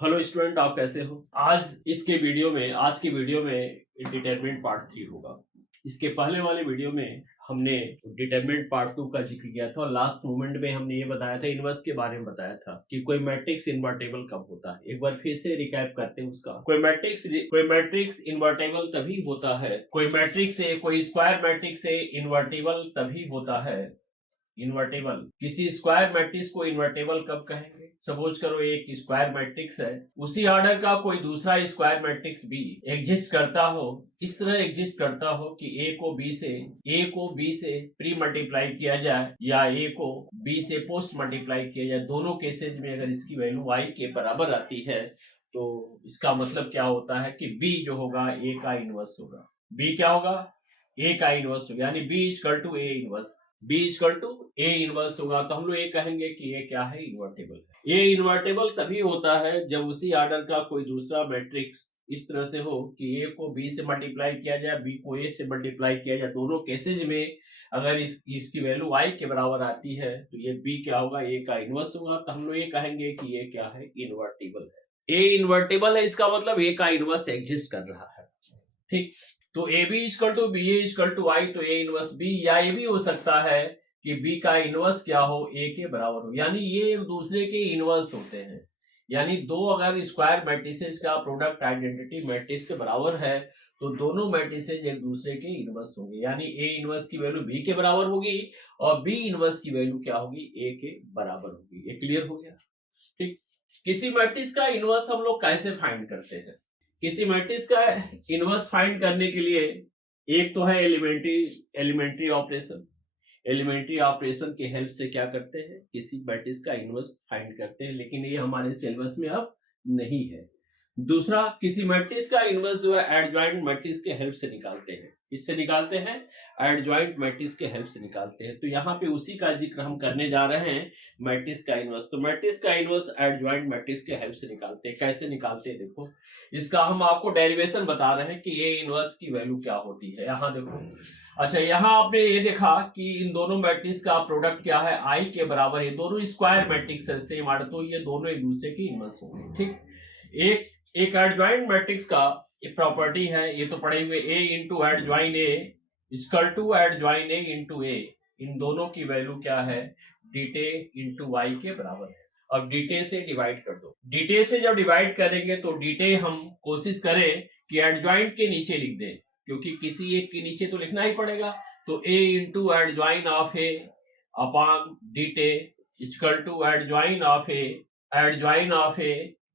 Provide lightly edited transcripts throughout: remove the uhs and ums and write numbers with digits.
Hello student, आप कैसे हो? आज की वीडियो में डिटरमिनेंट पार्ट 3 होगा। इसके पहले वाले वीडियो में हमने डिटरमिनेंट पार्ट 2 का जिक्र किया था और लास्ट मोमेंट में हमने ये बताया था, इनवर्स के बारे में बताया था कि कोई मैट्रिक्स इन्वर्टेबल कब होता है। एक बार फिर से रिकैप करते हैं उसका। कोई मैट्रिक्स इन्वर्टेबल तभी होता है, कोई स्क्वायर मैट्रिक्स से इन्वर्टेबल तभी होता है। इन्वर्टेबल किसी स्क्वायर मैट्रिक्स को इन्वर्टेबल कब कहेंगे? सपोज करो एक स्क्वायर मैट्रिक्स है, उसी ऑर्डर का कोई दूसरा स्क्वायर मैट्रिक्स भी एग्जिस्ट करता हो, इस तरह एग्जिस्ट करता हो कि ए को बी से प्री मल्टीप्लाई किया जाए या ए को बी से पोस्ट मल्टीप्लाई किया जाए। दोनों केसेज में अगर इसकी वैल्यू y के बराबर आती है तो इसका मतलब क्या होता है कि b जो होगा a का इनवर्स होगा। b क्या होगा? a का इनवर्स होगा, यानी b equal to a inverse. b equal to A inverse होगा तो हम लोग ये कहेंगे कि ये क्या है? इन्वर्टेबल है। ये इन्वर्टेबल तभी होता है जब उसी ऑर्डर का कोई दूसरा मैट्रिक्स इस तरह से हो कि ए को बी से मल्टीप्लाई किया जाए, बी को ए से मल्टीप्लाई किया जाए। दोनों केसेज में अगर इसकी वैल्यू आई के बराबर आती है तो ये बी क्या होगा? ए का इनवर्स होगा। तो हम लोग ये कहेंगे कि ये क्या है? इन्वर्टेबल है। ए इन्वर्टेबल है, इसका मतलब ए का इनवर्स एग्जिस्ट कर रहा है। ठीक, तो A B equal to B A equal to I, तो ए इनवर्स बी, या ये भी हो सकता है कि बी का इनवर्स क्या हो? ए के बराबर हो। यानी ये एक दूसरे के इनवर्स होते हैं। यानी दो अगर स्क्वायर मैट्रिसेस का प्रोडक्ट आइडेंटिटी मैट्रिक्स के बराबर है तो दोनों मैट्रिसेस एक दूसरे के इनवर्स होंगे। यानी ए इनवर्स की वैल्यू बी के बराबर होगी और बी इनवर्स की वैल्यू क्या होगी? ए के बराबर होगी। ये क्लियर हो गया? ठीक, किसी मैट्रिक्स का इनवर्स हम लोग कैसे फाइंड करते हैं? किसी मैट्रिक्स का इनवर्स फाइंड करने के लिए एक तो है एलिमेंट्री ऑपरेशन। एलिमेंट्री ऑपरेशन की हेल्प से क्या करते हैं? किसी मैट्रिक्स का इनवर्स फाइंड करते हैं, लेकिन ये हमारे सिलेबस में अब नहीं है। दूसरा, किसी मैट्रिक्स का इनवर्स जो है एडजॉइंट मैट्रिक्स के हेल्प से निकालते हैं। किससे निकालते हैं? एडजॉइंट मैट्रिक्स के हेल्प से निकालते हैं। तो यहाँ पे उसी का जिक्र हम करने जा रहे हैं, मैट्रिक्स का इनवर्स। तो मैट्रिक्स का इनवर्स एडजॉइंट मैट्रिक्स के हेल्प से निकालते हैं। कैसे निकालते हैं देखो, इसका हम आपको डेरिवेशन बता रहे हैं कि ए इनवर्स की वैल्यू क्या होती है। यहाँ देखो, अच्छा यहाँ आपने ये देखा कि इन दोनों मैट्रिक्स का प्रोडक्ट क्या है? आई के बराबर। ये दोनों स्क्वायर मैट्रिक्स है, सेम आर्डर, तो ये दोनों एक दूसरे के इनवर्स होंगे। ठीक, एक एडजॉइंट मैट्रिक्स का एक प्रॉपर्टी है, ये तो पढ़े हुए, A into adjoint A equal to adjoint A into A. इन दोनों की वैल्यू क्या है? डीटे इंटू वाई के बराबर है। अब डीटे से डिवाइड कर दो। डीटे से जब डिवाइड करेंगे तो डीटे हम कोशिश करें कि एडजॉइंट के नीचे लिख दें, क्योंकि किसी एक के नीचे तो लिखना ही पड़ेगा। तो A into adjoint of A upon det equal to adjoint of A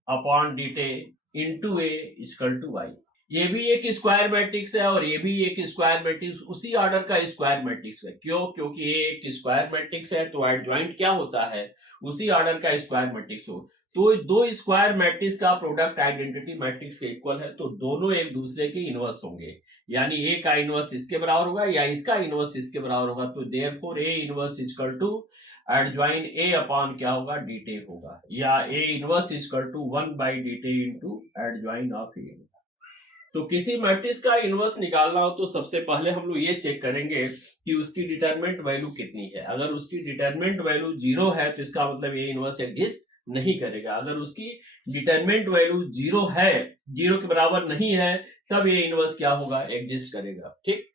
upon det into A equal to Y. ये भी एक स्क्वायर मैट्रिक्स है और ये भी एक स्क्वायर मैट्रिक्स, उसी ऑर्डर का स्क्वायर मैट्रिक्स है। क्यों? क्योंकि ये एक स्क्वायर मैट्रिक्स है तो एडजॉइंट क्या होता है? उसी ऑर्डर का स्क्वायर मैट्रिक्स हो। तो दो स्क्वायर मैट्रिक्स का प्रोडक्ट आइडेंटिटी मैट्रिक्स के इक्वल है, तो दोनों एक दूसरे के इनवर्स होंगे। यानी ए का इनवर्स इसके बराबर होगा या इसका इनवर्स इसके बराबर होगा। तो therefore A inverse equal to adjoint A upon क्या होगा? डीटे होगा, या A inverse equal to 1 by det into adjoint of A. तो किसी मैट्रिक्स का इनवर्स निकालना हो तो सबसे पहले हम लोग ये चेक करेंगे कि उसकी डिटरमिनेंट वैल्यू कितनी है। अगर उसकी डिटरमिनेंट वैल्यू 0 है तो इसका मतलब ये इनवर्स एग्जिस्ट नहीं करेगा। अगर उसकी डिटरमिनेंट वैल्यू 0 है, 0 के बराबर नहीं है, तब ये इनवर्स क्या होगा? एग्जिस्ट करेगा। ठीक,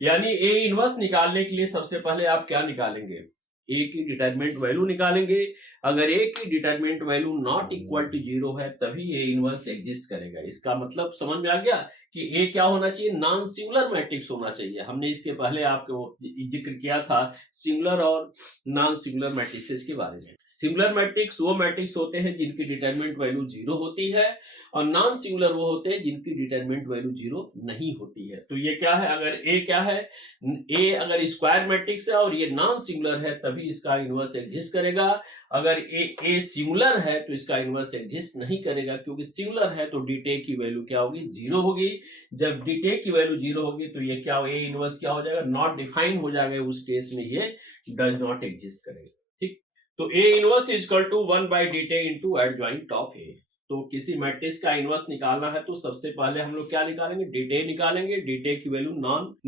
यानी ए इनवर्स निकालने के लिए सबसे पहले आप क्या निकालेंगे? ए की डिटरमिनेंट वैल्यू निकालेंगे। अगर ए की determinant value not equal to 0 है तभी ए इनवर्स एग्जिस्ट करेगा। इसका मतलब समझ में आ गया कि ए क्या होना चाहिए? नॉन सिंगुलर मैट्रिक्स होना चाहिए। हमने इसके पहले आपको जिक्र किया था सिंगुलर और नॉन सिंगुलर मैट्रिसेस के बारे में। सिंगुलर मैट्रिक्स वो मैट्रिक्स होते हैं जिनकी डिटरमिनेंट वैल्यू 0 होती है और नॉन सिंगुलर वो होते हैं जिनकी डिटरमिनेंट वैल्यू 0 नहीं होती है। तो ये क्या है? अगर ए क्या है? ए अगर स्क्वायर मैट्रिक्स है और ये नॉन सिंगुलर है तभी इसका इनवर्स एग्जिस्ट करेगा। अगर ए सिंगुलर है तो इसका इनवर्स एग्जिस्ट नहीं करेगा, क्योंकि सिंगुलर है तो डीटे की वैल्यू क्या होगी? 0 होगी। जब डीटे की वैल्यू 0 होगी तो ये क्या हो? ए इनवर्स क्या हो जाएगा? नॉट डिफाइन हो जाएगा। उस केस में ये डज नॉट एग्जिस्ट करेगा। ठीक, तो A inverse is equal to 1 by det into adjoint of A. तो किसी मैट्रिक्स का इनवर्स निकालना है तो सबसे पहले हम लोग क्या निकालेंगे, डिट ए निकालेंगे। डिट ए की वैल्यू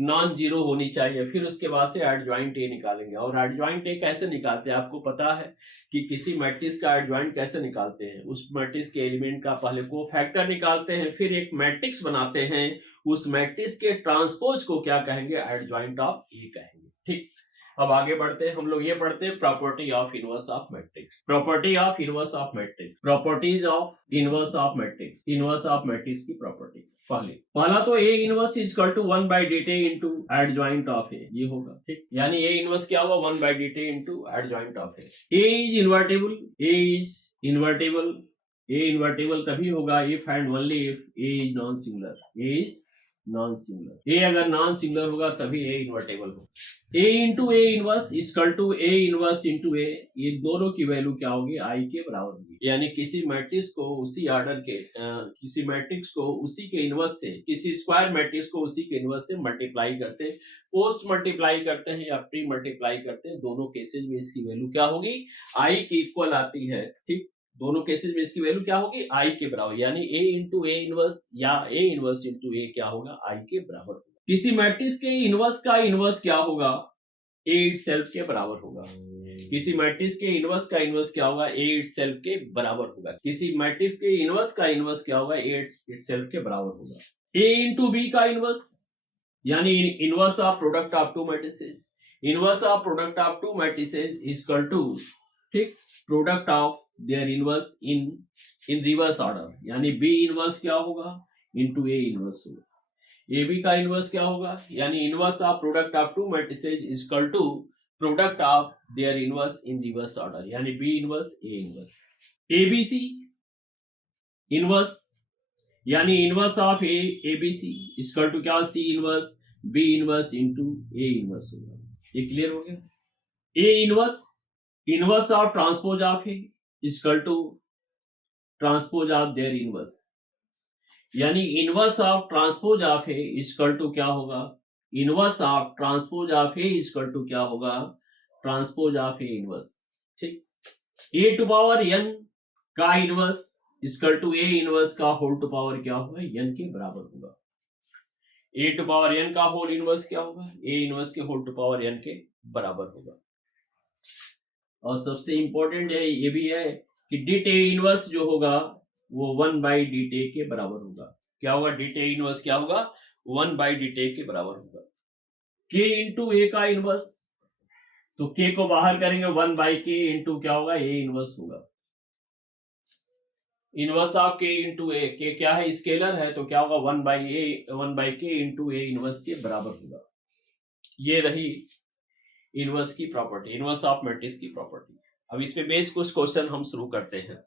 नॉन जीरो होनी चाहिए। फिर उसके बाद से एडजॉइंट ए निकालेंगे। और एडजॉइंट ए कैसे निकालते हैं, आपको पता है कि किसी मैट्रिक्स का एडजॉइंट कैसे निकालते हैं। उस मैट्रिक्स के एलिमेंट का पहले कोफैक्टर निकालते हैं, फिर एक मैट्रिक्स बनाते हैं। उस मैट्रिक्स के ट्रांसपोज को क्या कहेंगे, एडजॉइंट ऑफ ए कहेंगे। ठीक, अब आगे बढ़ते हैं। हम लोग ये पढ़ते हैं property of inverse of matrix. Property of inverse of matrix, properties of inverse of matrix, inverse of matrix की प्रॉपर्टी। पहला तो A inverse is equal to 1 by dt into adjoint of A, ये होगा। ठीक, यानी ए इनवर्स क्या होगा, 1 by dt into adjoint of A. A is invertible, A is invertible, A invertible तभी होगा if and only if A is non singular, A is non singular. ए अगर नॉन सिंगुलर होगा तभी ए इन्वर्टेबल होगा। A into A inverse equal to A inverse into A, ये दोनों की वैल्यू क्या होगी, आई के बराबर होगी। यानी किसी मैट्रिक्स को उसी ऑर्डर के किसी मैट्रिक्स को उसी के इनवर्स से, किसी स्क्वायर मैट्रिक्स को उसी के इनवर्स से मल्टीप्लाई करते हैं, पोस्ट मल्टीप्लाई करते हैं या प्री मल्टीप्लाई करते हैं, दोनों केसेज में इसकी वैल्यू क्या होगी, आई की इक्वल आती है। ठीक, दोनों केसेज में इसकी वैल्यू क्या होगी, आई के बराबर। यानी ए इंटू ए इनवर्स या ए इनवर्स इंटू ए क्या होगा, आई के बराबर होगा। किसी मैट्रिक्स के इनवर्स का इनवर्स क्या होगा, ए इटसेल्फ के बराबर होगा। किसी मैट्रिक्स के इनवर्स का इनवर्स क्या होगा, ए इटसेल्फ के बराबर होगा। किसी मैट्रिक्स के इनवर्स का इनवर्स क्या होगा, ए इटसेल्फ के बराबर होगा। ए इंटू बी का इनवर्स, यानी inverse of product of two matrices, inverse of product of two matrices is equal to, ठीक, product of their inverse in reverse order. यानी बी इनवर्स क्या होगा, इंटू ए इनवर्स होगा। ए B का inverse क्या होगा, यानी inverse of product of two matrices is equal to product of their inverse in reverse order, यानी B inverse A inverse. A B C inverse, यानी inverse of A B C is equal to क्या, C inverse B inverse into A inverse होगा। ये clear हो गया। A inverse, inverse of transpose of A is equal to transpose of their inverse, यानी inverse of transpose of A equal to क्या होगा, inverse of transpose of A equal to क्या होगा, transpose of A inverse. ठीक, A to power N का inverse equal to A inverse का whole to power क्या होगा, एन के बराबर होगा। ए टू पावर एन का होल इनवर्स क्या होगा, ए इनवर्स के होल टू पावर एन के बराबर होगा। और सबसे इंपॉर्टेंट है ये भी है कि डिट ए इनवर्स जो होगा वो 1 बाई डिट ए के बराबर होगा। क्या होगा, डिट ए इनवर्स क्या होगा, 1 बाई डिट ए के बराबर होगा। के इंटू ए का इनवर्स, तो के को बाहर करेंगे, 1 बाई के इंटू क्या होगा, ए इनवर्स होगा। इनवर्स ऑफ के इंटू ए, के क्या है, स्केलर है, तो क्या होगा 1 बाई के इंटू ए इनवर्स के बराबर होगा। ये रही इनवर्स की प्रॉपर्टी, इनवर्स ऑफ मैट्रिक्स की प्रॉपर्टी। अब इसमें बेस कुछ क्वेश्चन हम शुरू करते हैं।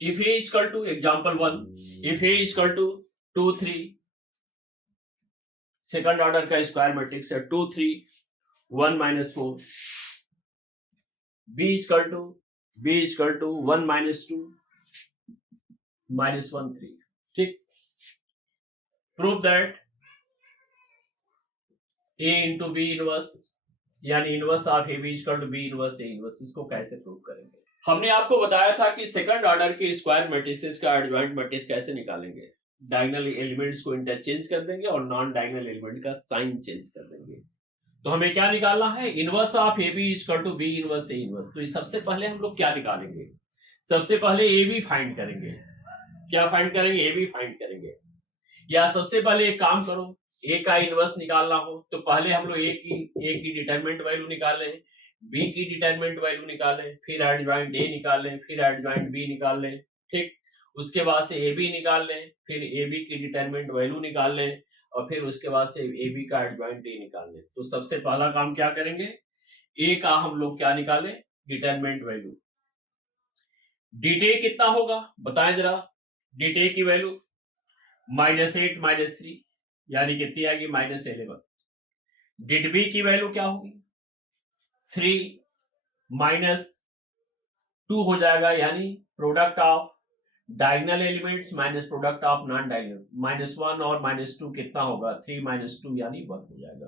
If A is equal to, example 1, if A is equal to 2 3, second order का स्क्वायर मैट्रिक्स है, 2 3 1 minus 4, B is equal to 1 minus 2 minus 1 3। ठीक, prove that A into B inverse, यानी inverse of A B is equal to B inverse A inverse, इसको कैसे prove करेंगे। हमने आपको बताया था कि सेकंड ऑर्डर के स्क्वायर मैट्रिसेस का एडजॉइंट मैट्रिक्स कैसे निकालेंगे। डायगोनल एलिमेंट्स को इंटरचेंज कर देंगे और नॉन डायगोनल एलिमेंट का साइन चेंज कर देंगे। तो हमें क्या निकालना है, inverse of A B equal to B inverse A inverse. तो सबसे पहले हम लोग क्या निकालेंगे, सबसे पहले ए बी फाइंड करेंगे। क्या फाइंड करेंगे, ए बी फाइंड करेंगे। या सबसे पहले एक काम करो, ए का इनवर्स निकालना हो तो पहले हम लोग ए की डिटरमिनेंट वैल्यू निकालें, बी की डिटरमिनेंट वैल्यू निकालें, फिर एडजॉइंट ए निकालें, फिर एडजॉइंट बी निकाल लें। ठीक, उसके बाद से ए बी निकाल लें, फिर ए बी की डिटरमिनेंट वैल्यू निकाल लें और फिर उसके बाद से ए बी का एडजॉइंट ए निकाल लें। तो सबसे पहला काम क्या करेंगे, ए का हम लोग क्या निकालें, डिटरमिनेंट वैल्यू। डिट ए कितना होगा बताएं जरा, डिट ए की वैल्यू -8 -3 यानी कितनी आएगी, -11। डिट बी की वैल्यू क्या होगी, 3 -2 हो जाएगा, यानी product of diagonal elements minus product of non diagonal, -1 और -2 कितना होगा, 3 - 2 यानी 1 हो जाएगा।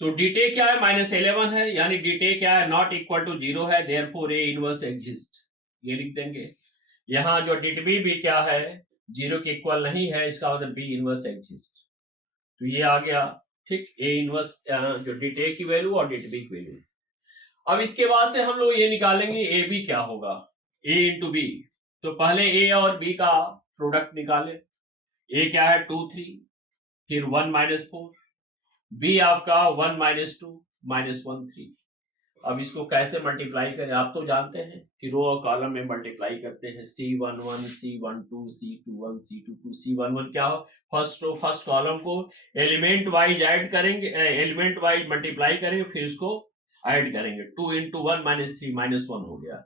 तो dt क्या है, -11 है, यानी dt क्या है, नॉट इक्वल टू 0 है, देयरफॉर ए इनवर्स एग्जिस्ट। ये लिख देंगे, यहाँ जो डिट बी भी क्या है, 0 के इक्वल नहीं है, इसका मतलब बी इनवर्स एग्जिस्ट। तो ये आ गया, ठीक, ए इनवर्स जो डिट ए की वैल्यू और डिट बी की वैल्यू। अब इसके बाद से हम लोग ये निकालेंगे ए बी क्या होगा, ए इंटू बी। तो पहले ए और बी का प्रोडक्ट निकाले। ए क्या है 2 3, फिर 1 -4, बी आपका 1 -2 -1 3। अब इसको कैसे मल्टीप्लाई करें, आप तो जानते हैं कि रो और कॉलम में मल्टीप्लाई करते हैं। C11 C12 C21 C22 C11 क्या हो, फर्स्ट रो फर्स्ट कॉलम को एलिमेंट वाइज ऐड करेंगे, एलिमेंट वाइज मल्टीप्लाई करेंगे, फिर इसको ऐड करेंगे। 2 × 1 -3 -1 हो गया।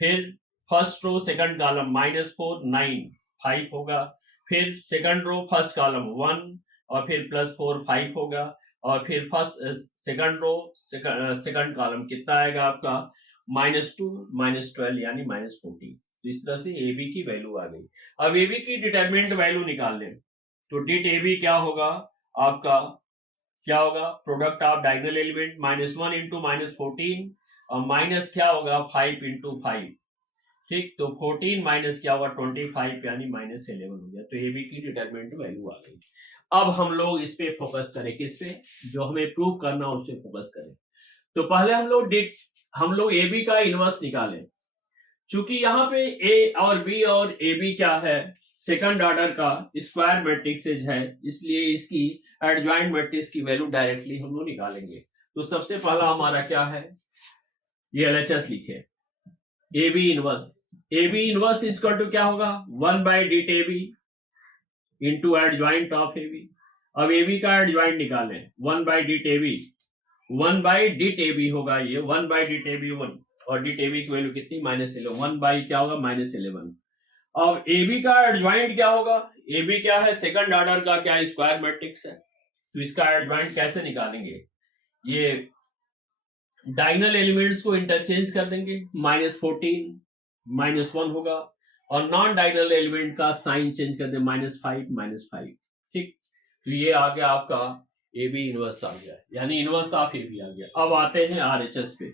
फिर फर्स्ट रो सेकंड कॉलम -4 9 5 होगा। फिर सेकंड रो फर्स्ट कॉलम 1 और फिर +4 5 होगा। और फिर first second row second column कितना आएगा आपका, -2 -12 यानी -14। तो इस तरह से ए बी की वैल्यू आ गई। अब ए बी की डिटरमिनेंट वैल्यू निकाल लें। तो डिट ए बी क्या होगा आपका, क्या होगा, प्रोडक्ट ऑफ डायगोनल एलिमेंट -1 × -14 और माइनस क्या होगा 5 × 5, ठीक। तो 14 माइनस क्या होगा 25 यानी -11 हो गया। तो ए बी की डिटरमिनेंट वैल्यू आ गई। अब हम लोग इस पे फोकस करें, किस पे, जो हमें प्रूव करना उस पे फोकस करें। तो पहले हम लोग ए बी का इनवर्स निकालें। चूंकि यहाँ पे ए और ए बी क्या है, सेकंड ऑर्डर का स्क्वायर मैट्रिक्सेज है, इसलिए इसकी एडजॉइंट मैट्रिक्स की वैल्यू डायरेक्टली हम लोग निकालेंगे। तो सबसे पहला हमारा क्या है, ये एलएचएस लिखे, A B inverse equal to क्या होगा 1/डिट A B into adjoint of A B. अब ए बी का एडजॉइंट निकालें, 1/डिट ए बी, 1/डिट ए बी होगा ये 1/डिट ए बी 1 और डिट ए बी की वैल्यू कितनी -11, 1 क्या होगा -11। अब ए बी का एडजॉइंट क्या होगा, ए बी क्या है सेकंड ऑर्डर का क्या स्क्वायर मैट्रिक्स है। तो इसका एडजॉइंट कैसे निकालेंगे, ये डायगोनल एलिमेंट्स को इंटरचेंज कर देंगे, -14 -1 होगा और नॉन डायगोनल एलिमेंट का साइन चेंज कर दें, -5 -5, ठीक। तो ये आ गया आपका ए बी इनवर्स आ गया, यानी इनवर्स ऑफ ए बी आ गया। अब आते हैं आरएचएस पे।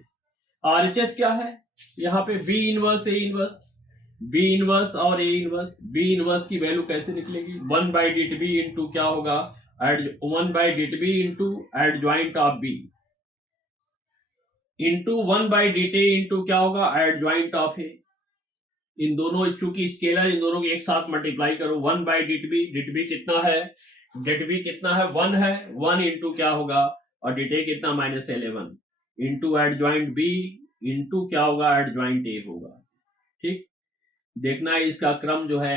आरएचएस क्या है, यहाँ पे B inverse A inverse, B inverse और ए इनवर्स। बी इनवर्स की वैल्यू कैसे निकलेगी, 1/डिट बी इंटू क्या होगा 1/डिट B into adjoint of B into 1/डिट ए इंटू क्या होगा एडजॉइंट ऑफ ए। इन दोनों चूंकि स्केलर, इन दोनों को एक साथ मल्टीप्लाई करो, 1/डिट बी कितना है, डिट बी कितना है 1 है, 1 इंटू क्या होगा और डिट ए कितना -11 इंटू एडजॉइंट बी इंटू क्या होगा एडजॉइंट ए होगा, ठीक। देखना है इसका क्रम जो है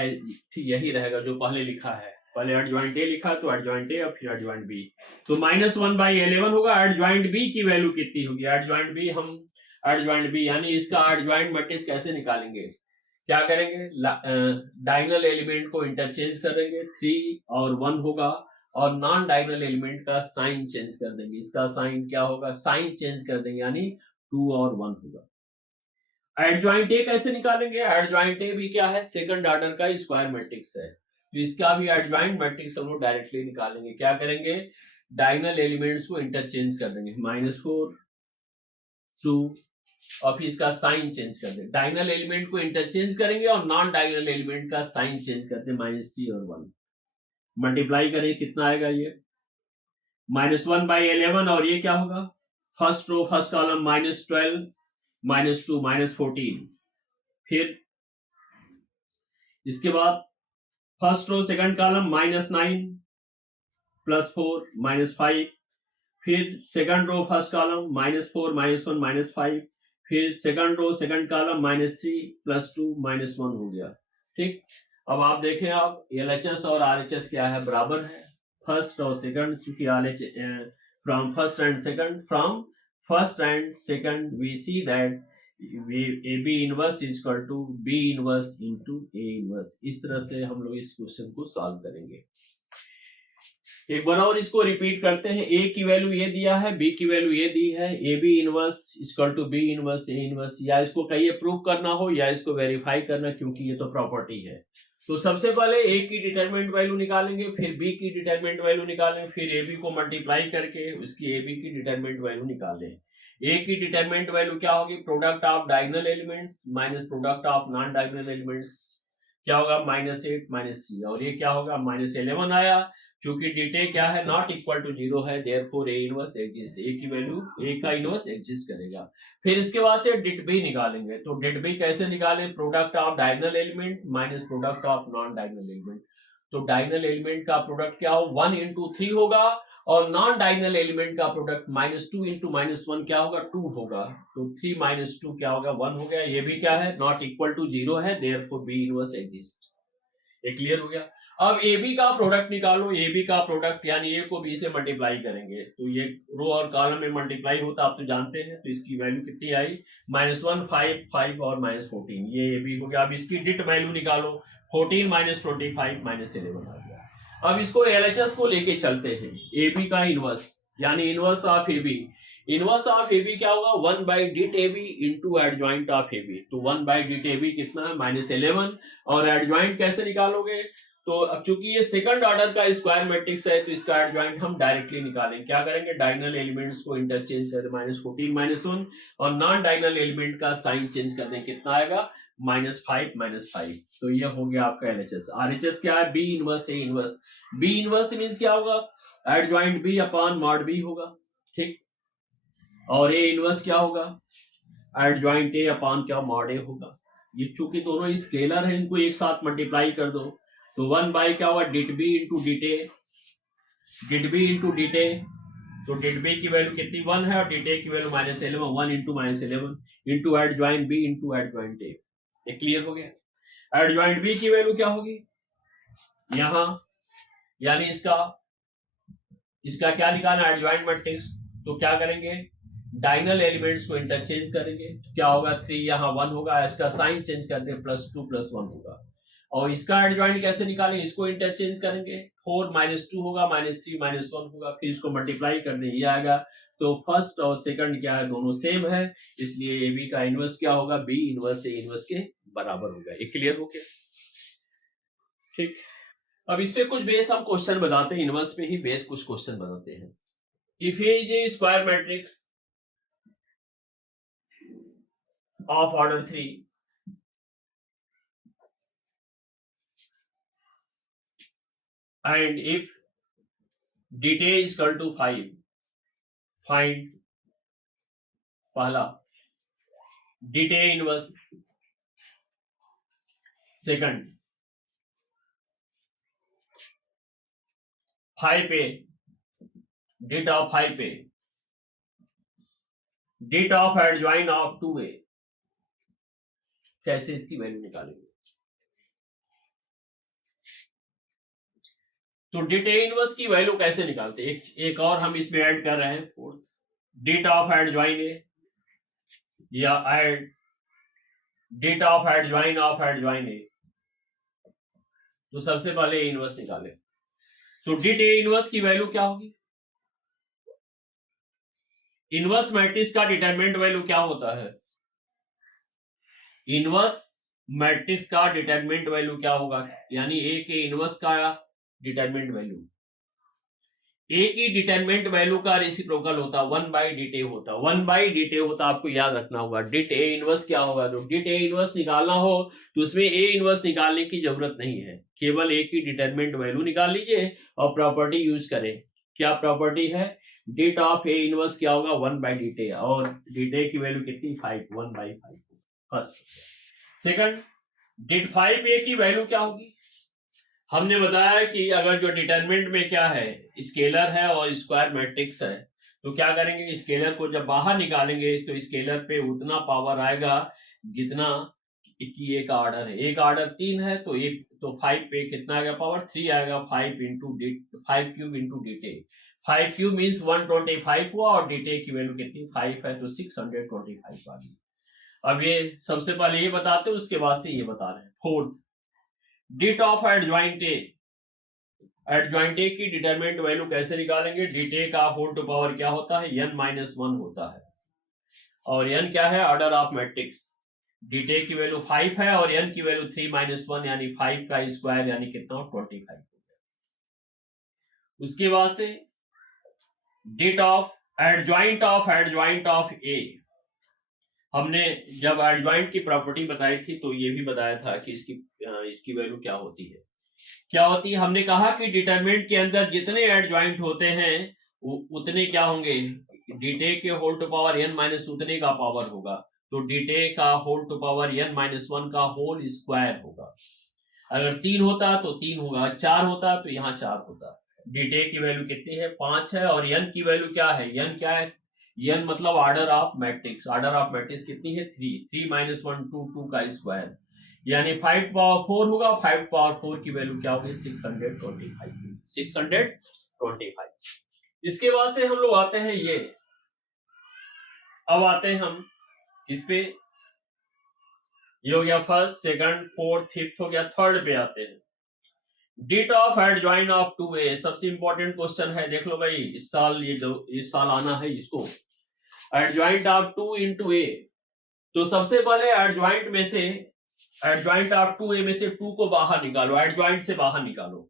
यही रहेगा जो पहले लिखा है, पहले एडजॉइंट ए लिखा तो एडजॉइंट ए और फिर एडजॉइंट बी। तो -1/11 होगा। एडजॉइंट बी की वैल्यू कितनी होगी, एडजॉइंट बी यानी इसका एडजॉइंट मैट्रिक्स कैसे निकालेंगे, क्या करेंगे, डायगोनल एलिमेंट को इंटरचेंज करेंगे, 3 और 1 होगा और नॉन डायगोनल एलिमेंट का साइन चेंज कर देंगे। इसका साइन क्या होगा, साइन चेंज कर देंगे यानी 2 और 1 होगा। एडजॉइंट ए कैसे निकालेंगे, एडजॉइंट ए भी क्या है सेकंड ऑर्डर का स्क्वायर मैट्रिक्स है, तो इसका भी एडजॉइंट मैट्रिक्स हम लोग डायरेक्टली निकालेंगे। क्या करेंगे, डायगोनल एलिमेंट्स को इंटरचेंज कर देंगे, -4 2 और फिर इसका साइन चेंज कर देंगे। डायगोनल एलिमेंट को इंटरचेंज करेंगे और नॉन डायगोनल एलिमेंट का साइन चेंज करते हैं, -3 और 1 मल्टीप्लाई करें, कितना आएगा ये -1/11 और ये क्या होगा फर्स्ट रो फर्स्ट कॉलम -12 -2 -14। फिर इसके बाद फर्स्ट रो सेकंड कॉलम -9 +4 -5। फिर सेकंड रो फर्स्ट कॉलम -4 -1 -5। फिर सेकंड रो सेकंड कॉलम -3 +2 -1 हो गया, ठीक। अब आप देखें, आप एलएचएस और आरएचएस क्या है, बराबर है, फर्स्ट और सेकंड, चूंकि from first and second we see that A B inverse is equal to B inverse into A inverse. इस तरह से हम लोग इस क्वेश्चन को सॉल्व करेंगे। एक बार और इसको रिपीट करते हैं, ए की वैल्यू ये दिया है, बी की वैल्यू ये दी है, A B inverse equal to B inverse A inverse, या इसको कहिए प्रूव करना हो या इसको वेरीफाई करना, क्योंकि ये तो प्रॉपर्टी है। तो सबसे पहले ए की डिटरमिनेंट वैल्यू निकालेंगे, फिर बी की डिटरमिनेंट वैल्यू निकालें, फिर ए बी को मल्टीप्लाई करके उसकी ए बी की डिटरमिनेंट वैल्यू निकालें। ए की डिटरमिनेंट वैल्यू क्या होगी, product of diagonal elements minus product of non diagonal elements क्या होगा, -8 -3, और ये क्या होगा -11 आया। क्योंकि डिटे क्या है, नॉट इक्वल टू 0 है, देयरफॉर ए इनवर्स एग्जिस्ट, ए की वैल्यू, ए का इनवर्स एग्जिस्ट करेगा। फिर इसके बाद से डिट बी निकालेंगे, तो डिट बी कैसे निकालें, product of diagonal element minus product of non diagonal element. तो डायगोनल एलिमेंट का प्रोडक्ट क्या हो, 1 into 3 होगा, और नॉन डायगोनल एलिमेंट का प्रोडक्ट -2 into -1 क्या होगा, 2 होगा। तो 3 - 2 क्या होगा, 1 हो गया। ये भी क्या है, नॉट इक्वल टू 0 है, देयरफॉर बी इनवर्स एग्जिस्ट। ये क्लियर हो गया। अब ए बी का प्रोडक्ट निकालो, ए बी का प्रोडक्ट यानी ए को बी से मल्टीप्लाई करेंगे, तो ये रो और कॉलम में मल्टीप्लाई होता आप तो जानते हैं। तो इसकी वैल्यू कितनी आई, -1 5 5 और -14, ये ए बी हो गया। अब इसकी डिट वैल्यू निकालो, 14 - 25 -11 आ गया। अब इसको एलएचएस को लेके चलते हैं, ए बी का इनवर्स यानी inverse of A B. Inverse of A B क्या होगा, 1 by det A B into adjoint of A B. तो 1 by डिट ए बी कितना है, -11, और एडजॉइंट कैसे निकालोगे, तो अब चूंकि ये सेकंड ऑर्डर का स्क्वायर मैट्रिक्स है, तो इसका एडजॉइंट हम डायरेक्टली निकालेंगे। क्या करेंगे, डायगोनल एलिमेंट्स को इंटरचेंज कर दें, -14 -1, और नॉन डायगोनल एलिमेंट का साइन चेंज कर दें, कितना आएगा, -5 -5। तो ये हो गया आपका एलएचएस। आरएचएस क्या है, B inverse A inverse. B inverse means क्या होगा, adjoint B upon mod B होगा, ठीक। और ए इनवर्स क्या होगा, एडजॉइंट ए अपॉन क्या, मॉड ए होगा। ये चूंकि दोनों स्केलर है, इनको एक साथ मल्टीप्लाई कर दो, तो 1 by क्या होगा, डिट बी इंटू डिट ए, डिट बी इंटू डिट ए। तो डिट बी की वैल्यू कितनी, 1 है, और डिट ए की value -11, 1 into -11 into adjoint B into adjoint A. ये क्लियर हो गया। एडजॉइंट बी की वैल्यू क्या होगी यहां, यानी इसका क्या निकालना, एडजॉइंट मैट्रिक्स। तो क्या करेंगे, डायगोनल एलिमेंट्स को इंटरचेंज करेंगे, तो क्या होगा, 3 यहाँ 1 होगा, इसका साइन चेंज कर दें, +2 +1 होगा। और इसका एडजॉइंट कैसे निकालें, इसको इंटरचेंज करेंगे, 4 -2 होगा, -3 -1 होगा, फिर इसको मल्टीप्लाई कर दें, ये आएगा। तो फर्स्ट और सेकंड क्या है, दोनों सेम है, इसलिए ए बी का इनवर्स क्या होगा, बी इनवर्स ए इनवर्स के बराबर होगा। ये क्लियर हो गया, ठीक। अब इस पे कुछ बेस हम क्वेश्चन बनाते हैं, इनवर्स पे ही बेस कुछ क्वेश्चन बनाते हैं। If A is a square matrix of order 3 and if dit A is equal to 5, find पहला dit A inverse, second 5A, dit of 5A, dit of adjoint of 2A। कैसे इसकी value निकालेंगे, तो डिट A inverse की value कैसे निकालते हैं, एक और हम इसमें ऐड कर रहे हैं, फोर्थ डिट ऑफ एडजॉइन ए, या ऐड डिट ऑफ एडजॉइन ए। तो सबसे पहले ए इनवर्स निकाले, तो डिट ए इनवर्स की वैल्यू क्या होगी, इनवर्स मैट्रिक्स का डिटरमिनेंट वैल्यू क्या होता है, इनवर्स मैट्रिक्स का डिटरमिनेंट वैल्यू क्या होगा, यानी ए के इनवर्स का डिटरमिनेंट वैल्यू, ए की डिटरमिनेंट वैल्यू का रेसिप्रोकल होता है 1 by डिट ए होता है, 1 by डिट ए होता, आपको याद रखना होगा। डिट ए इनवर्स क्या होगा, तो डिट ए इनवर्स निकालना हो तो उसमें ए इनवर्स निकालने की जरूरत नहीं है, केवल ए की डिटरमिनेंट वैल्यू निकाल लीजिए और प्रॉपर्टी यूज करें। क्या प्रॉपर्टी है, डिट ऑफ ए इनवर्स क्या होगा, 1 by डिट ए, और डिट ए की वैल्यू कितनी, 5, 1 by 5 फर्स्ट। सेकंड डिट 5a की वैल्यू क्या होगी, हमने बताया कि अगर जो डिटरमिनेंट में क्या है, स्केलर है और स्क्वायर मैट्रिक्स है, तो क्या करेंगे, स्केलर को जब बाहर निकालेंगे तो स्केलर पे उतना पावर आएगा जितना कि एक ऑर्डर है, एक ऑर्डर 3 है, तो 5 पे कितना आएगा, पावर 3 आएगा, 5 क्यूब इंटू डिट ए। 5 क्यूब मीन्स 125 हुआ, और डिट ए की वैल्यू कितनी 5 है, तो 625 आ गई। अब ये सबसे पहले ये बताते हैं, उसके बाद से ये बता रहे हैं। Fourth det of adjoint A, adjoint A की डिटरमिनेंट वैल्यू कैसे निकालेंगे, डिट ए का होल टू पावर क्या होता है, n-1 होता है, और n क्या है, ऑर्डर ऑफ मैट्रिक्स। डिट ए की वैल्यू 5 है और n की वैल्यू 3-1 यानी 5 का स्क्वायर यानी कितना 25 हो गया। उसके बाद से डिट ऑफ एडजॉइंट ऑफ ए, हमने जब एडजॉइंट की प्रॉपर्टी बताई थी तो ये भी बताया था कि इसकी वैल्यू क्या होती है। हमने कहा कि डिटरमिनेंट के अंदर जितने एडजॉइंट होते हैं उतने क्या होंगे, डीटे के whole to power n minus उतने का पावर होगा, तो डीटे का whole to power n minus 1 का होल स्क्वायर होगा। अगर 3 होता तो 3 होगा, 4 होता तो यहाँ 4 होता। डीटे की वैल्यू कितनी है, 5 है, और n की वैल्यू क्या है, n क्या है, n मतलब order of matrix, order of matrix कितनी है 3 माइनस 1 2 का स्क्वायर, यानी 5 पावर 4 होगा। 5 पावर 4 की वैल्यू क्या होगी 625। इसके बाद से हम लोग आते हैं ये, अब आते हैं हम इस पे, ये हो गया फर्स्ट, सेकंड, फोर्थ, फिफ्थ हो गया, थर्ड पे आते हैं। डिट ऑफ एडजॉइन ऑफ 2a सबसे इंपॉर्टेंट क्वेश्चन है, देख लो भाई इस साल आना है इसको, एडजॉइंट ऑफ 2 into a। तो सबसे पहले एडजॉइंट ऑफ 2a में से 2 को बाहर निकालो, एडजॉइंट से बाहर निकालो।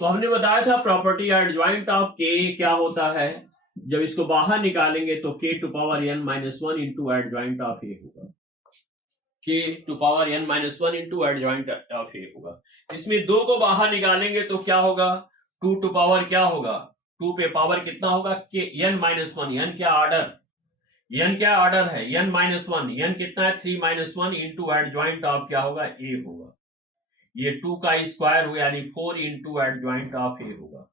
तो हमने बताया था प्रॉपर्टी एडजॉइंट ऑफ k क्या होता है, जब इसको बाहर निकालेंगे तो k to power n minus 1 into adjoint of a होगा, k to power n minus 1 into adjoint of a होगा। इसमें 2 को बाहर निकालेंगे तो क्या होगा, 2 टू पावर क्या होगा, 2 पे पावर कितना होगा k n माइनस 1, n क्या ऑर्डर है, n माइनस 1, n कितना है 3 माइनस 1 इंटू एडजॉइंट ऑफ क्या होगा a होगा, ये 2 का स्क्वायर हो यानी 4 इंटू एडजॉइंट ऑफ a होगा।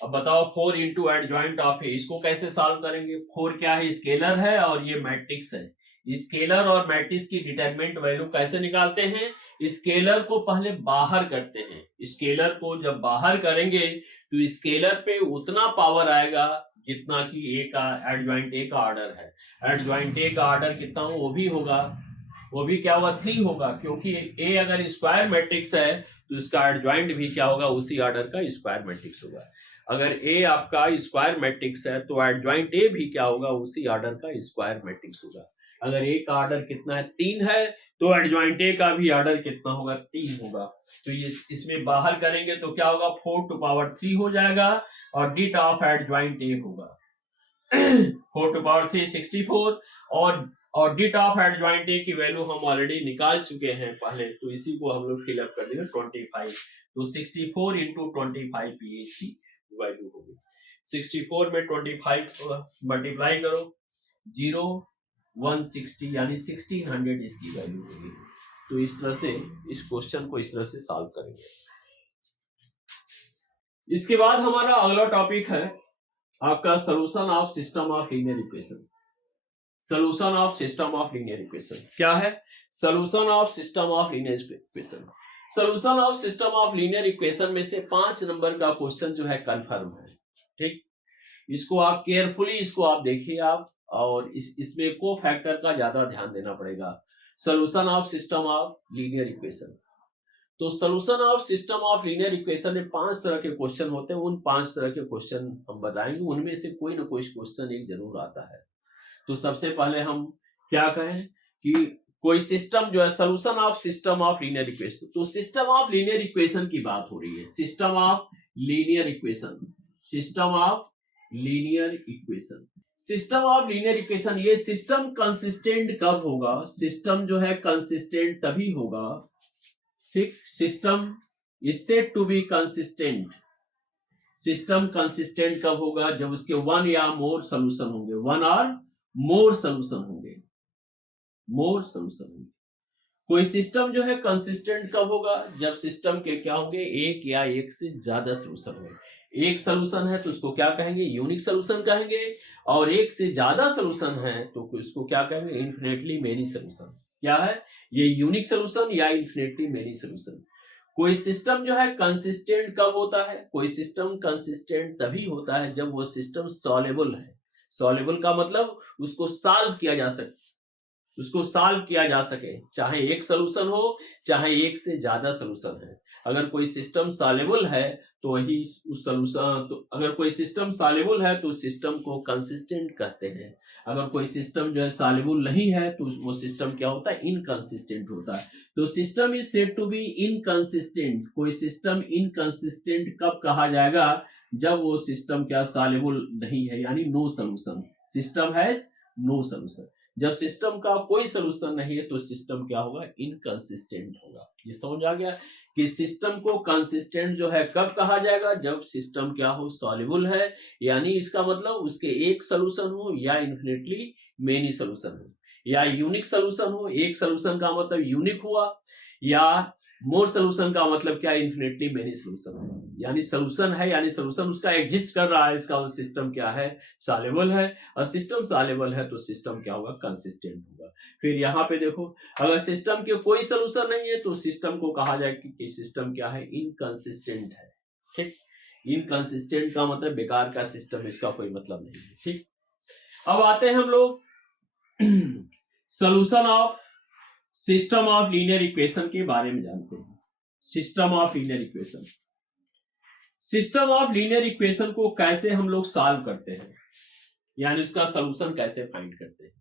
अब बताओ 4 इंटू एडजॉइंट ऑफ a, इसको कैसे सॉल्व करेंगे, 4 क्या है, स्केलर है और ये मैट्रिक्स है। स्केलर और मैट्रिक्स की डिटरमिनेंट वैल्यू कैसे निकालते हैं, स्केलर को पहले बाहर करते हैं, स्केलर को जब बाहर करेंगे तो स्केलर पे उतना पावर आएगा जितना कि ए का एडजॉइंट ए का ऑर्डर है। एडजॉइंट ए का ऑर्डर कितना हो, वो भी क्या होगा 3 होगा, क्योंकि ए अगर स्क्वायर मैट्रिक्स है तो इसका एडजॉइंट भी क्या होगा उसी ऑर्डर का स्क्वायर मैट्रिक्स होगा। अगर ए आपका स्क्वायर मैट्रिक्स है तो एडजॉइंट ए भी क्या होगा उसी ऑर्डर का स्क्वायर मैट्रिक्स होगा। अगर ए का ऑर्डर कितना है 3 है तो एडजॉइंट ए का भी ऑर्डर कितना होगा 3 होगा। तो ये इसमें बाहर करेंगे तो क्या होगा 4 टू पावर 3 हो जाएगा और डिट ऑफ एडजॉइंट ए होगा 4 टू पावर 3 64, और डिट ऑफ एडजॉइंट ए की वैल्यू हम ऑलरेडी निकाल चुके हैं पहले, तो इसी को हम लोग फिलअप कर देंगे 25, तो 64 इंटू 25 की इसकी वैल्यू होगी। 64 में 25 मल्टीप्लाई करो 160 यानी 1600 इसकी वैल्यू होगी। तो इस तरह से इस क्वेश्चन को इस तरह से सॉल्व करेंगे। इसके बाद हमारा अगला टॉपिक है आपका solution of system of linear equation. Solution of system of linear equation क्या है, solution of system of linear equation. Solution of system of linear equation में से 5 नंबर का क्वेश्चन जो है कंफर्म है, ठीक। इसको आप केयरफुली इसको आप देखिए आप, और इसमें को फैक्टर का ज्यादा ध्यान देना पड़ेगा। Solution of system of linear equation, तो solution of system of linear equation में 5 तरह के क्वेश्चन होते हैं। उन 5 तरह के क्वेश्चन हम बताएंगे, उनमें से कोई ना कोई क्वेश्चन एक जरूर आता है। तो सबसे पहले हम क्या कहें कि कोई सिस्टम जो है solution of system of linear equation, तो सिस्टम ऑफ लीनियर इक्वेशन की बात हो रही है, system of linear equation, system of linear equation, system of linear equation. ये सिस्टम कंसिस्टेंट कब होगा, सिस्टम जो है कंसिस्टेंट तभी होगा, ठीक। System is said to be consistent, system consistent कब होगा, जब उसके 1 या मोर सोल्यूशन होंगे, 1 और मोर सोल्यूशन होंगे, मोर सोल्यूशन होंगे। कोई सिस्टम जो है कंसिस्टेंट कब होगा, जब सिस्टम के क्या होंगे, एक या एक से ज्यादा सोल्यूशन होंगे। एक सोल्यूशन है तो उसको क्या कहेंगे, यूनिक सोल्यूशन कहेंगे, और एक से ज्यादा सोल्यूशन है तो इसको क्या कहेंगे, इन्फिनेटली मेनी सोल्यूशन। क्या है ये, यूनिक सोल्यूशन या इन्फिनेटली मेनी सोल्यूशन। कोई सिस्टम जो है कंसिस्टेंट कब होता है, कोई सिस्टम कंसिस्टेंट तभी होता है जब वो सिस्टम सॉल्युबल है। सॉल्युबल का मतलब उसको सॉल्व किया जा सके, उसको सॉल्व किया जा सके, चाहे एक सोल्यूशन हो चाहे एक से ज्यादा सोल्यूशन है। अगर कोई सिस्टम सॉल्युबल है तो वही उस सोल्यूशन, तो अगर कोई सिस्टम सॉल्युबल है तो सिस्टम को कंसिस्टेंट कहते हैं। अगर कोई सिस्टम जो है सॉल्युबल नहीं है तो वो सिस्टम क्या होता है, इनकंसिस्टेंट होता है। तो system is said to be inconsistent. कोई सिस्टम इनकंसिस्टेंट कब कहा जाएगा, जब वो सिस्टम क्या सॉल्युबल नहीं है, यानी no solution, system has no solution. जब सिस्टम का कोई सोल्यूशन नहीं है तो सिस्टम क्या होगा, इनकंसिस्टेंट होगा। ये समझ आ गया कि सिस्टम को कंसिस्टेंट जो है कब कहा जाएगा, जब सिस्टम क्या हो, सॉल्युबल है, यानी इसका मतलब उसके एक सोल्यूशन हो या इन्फिनिटली मेनी सोल्यूशन हो, या यूनिक सोल्यूशन हो। एक सोल्यूशन का मतलब यूनिक हुआ, या मोर सोल्यूशन का मतलब क्या, इन्फिनिटली मेनी सोल्यूशन होगा। यानी सोल्यूशन है, यानी सोल्यूशन उसका एग्जिस्ट कर रहा है, इसका सिस्टम क्या है, सॉल्युबल है। और सिस्टम सॉल्युबल है तो सिस्टम क्या होगा, कंसिस्टेंट होगा। फिर यहाँ पे देखो, अगर सिस्टम के कोई सोल्यूशन नहीं है तो सिस्टम को कहा जाए कि सिस्टम क्या है, इनकंसिस्टेंट है। ठीक, इनकंसिस्टेंट का मतलब बेकार का सिस्टम, इसका कोई मतलब नहीं है। ठीक, अब आते हैं हम लोग solution of system of linear equation के बारे में जानते हैं। System of linear equation, system of linear equation को कैसे हम लोग सॉल्व करते हैं, यानी उसका सॉल्यूशन कैसे फाइंड करते हैं।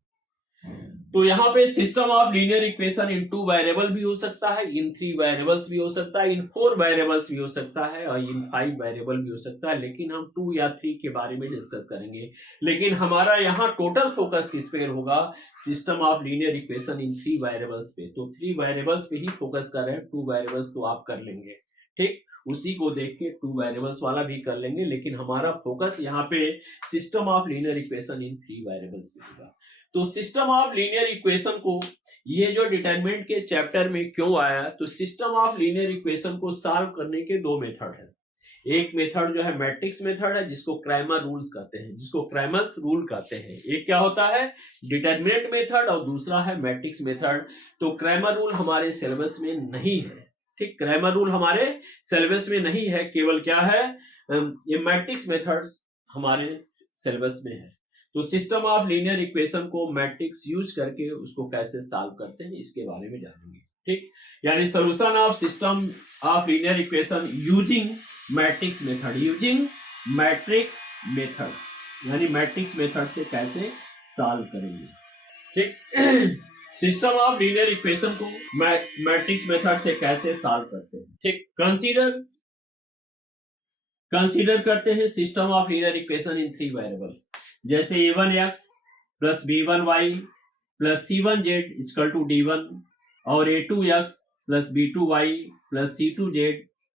तो यहाँ पे system of linear equation in 2 variable भी हो सकता है, इन 3 वेरिएबल्स भी हो सकता है, इन 4 वेरिएबल्स भी हो सकता है, और इन 5 वेरिएबल भी हो सकता है। लेकिन हम 2 या 3 के बारे में डिस्कस करेंगे। लेकिन हमारा यहाँ टोटल फोकस किस पे होगा, system of linear equation in 3 variables पे। तो 3 वेरिएबल्स पे ही फोकस कर रहे हैं, 2 वेरिएबल्स तो आप कर लेंगे। ठीक, उसी को देख के 2 वेरिएबल्स वाला भी कर लेंगे, लेकिन हमारा फोकस यहाँ पे system of linear equation in 3 variables पे होगा। तो सिस्टम ऑफ लीनियर इक्वेशन को, ये जो डिटरमिनेंट के चैप्टर में क्यों आया, तो सिस्टम ऑफ लीनियर इक्वेशन को सॉल्व करने के 2 मेथड है। एक मेथड जो है मैट्रिक्स मेथड है, जिसको क्रैमर रूल्स कहते हैं, जिसको क्रैमर्स रूल कहते हैं। एक क्या होता है, डिटरमिनेंट मेथड, और दूसरा है मैट्रिक्स मेथड। तो क्रैमर रूल हमारे सिलेबस में नहीं है। ठीक, क्रैमर रूल हमारे सिलेबस में नहीं है, केवल क्या है, ये मैट्रिक्स मेथड्स हमारे सिलेबस में है। तो सिस्टम ऑफ लीनियर इक्वेशन को मैट्रिक्स यूज करके उसको कैसे सॉल्व करते हैं, इसके बारे में जानेंगे। ठीक, यानी solution of system of linear equation using matrix method, using matrix method, यानी मैट्रिक्स मेथड से कैसे सॉल्व करेंगे। ठीक, सिस्टम ऑफ लीनियर इक्वेशन को मैट्रिक्स मेथड से कैसे सॉल्व करते हैं। ठीक, कंसीडर करते हैं system of linear equation in 3 variable, जैसे a1x plus b1y plus c1z equal to d1, और a2x plus b2y plus c2z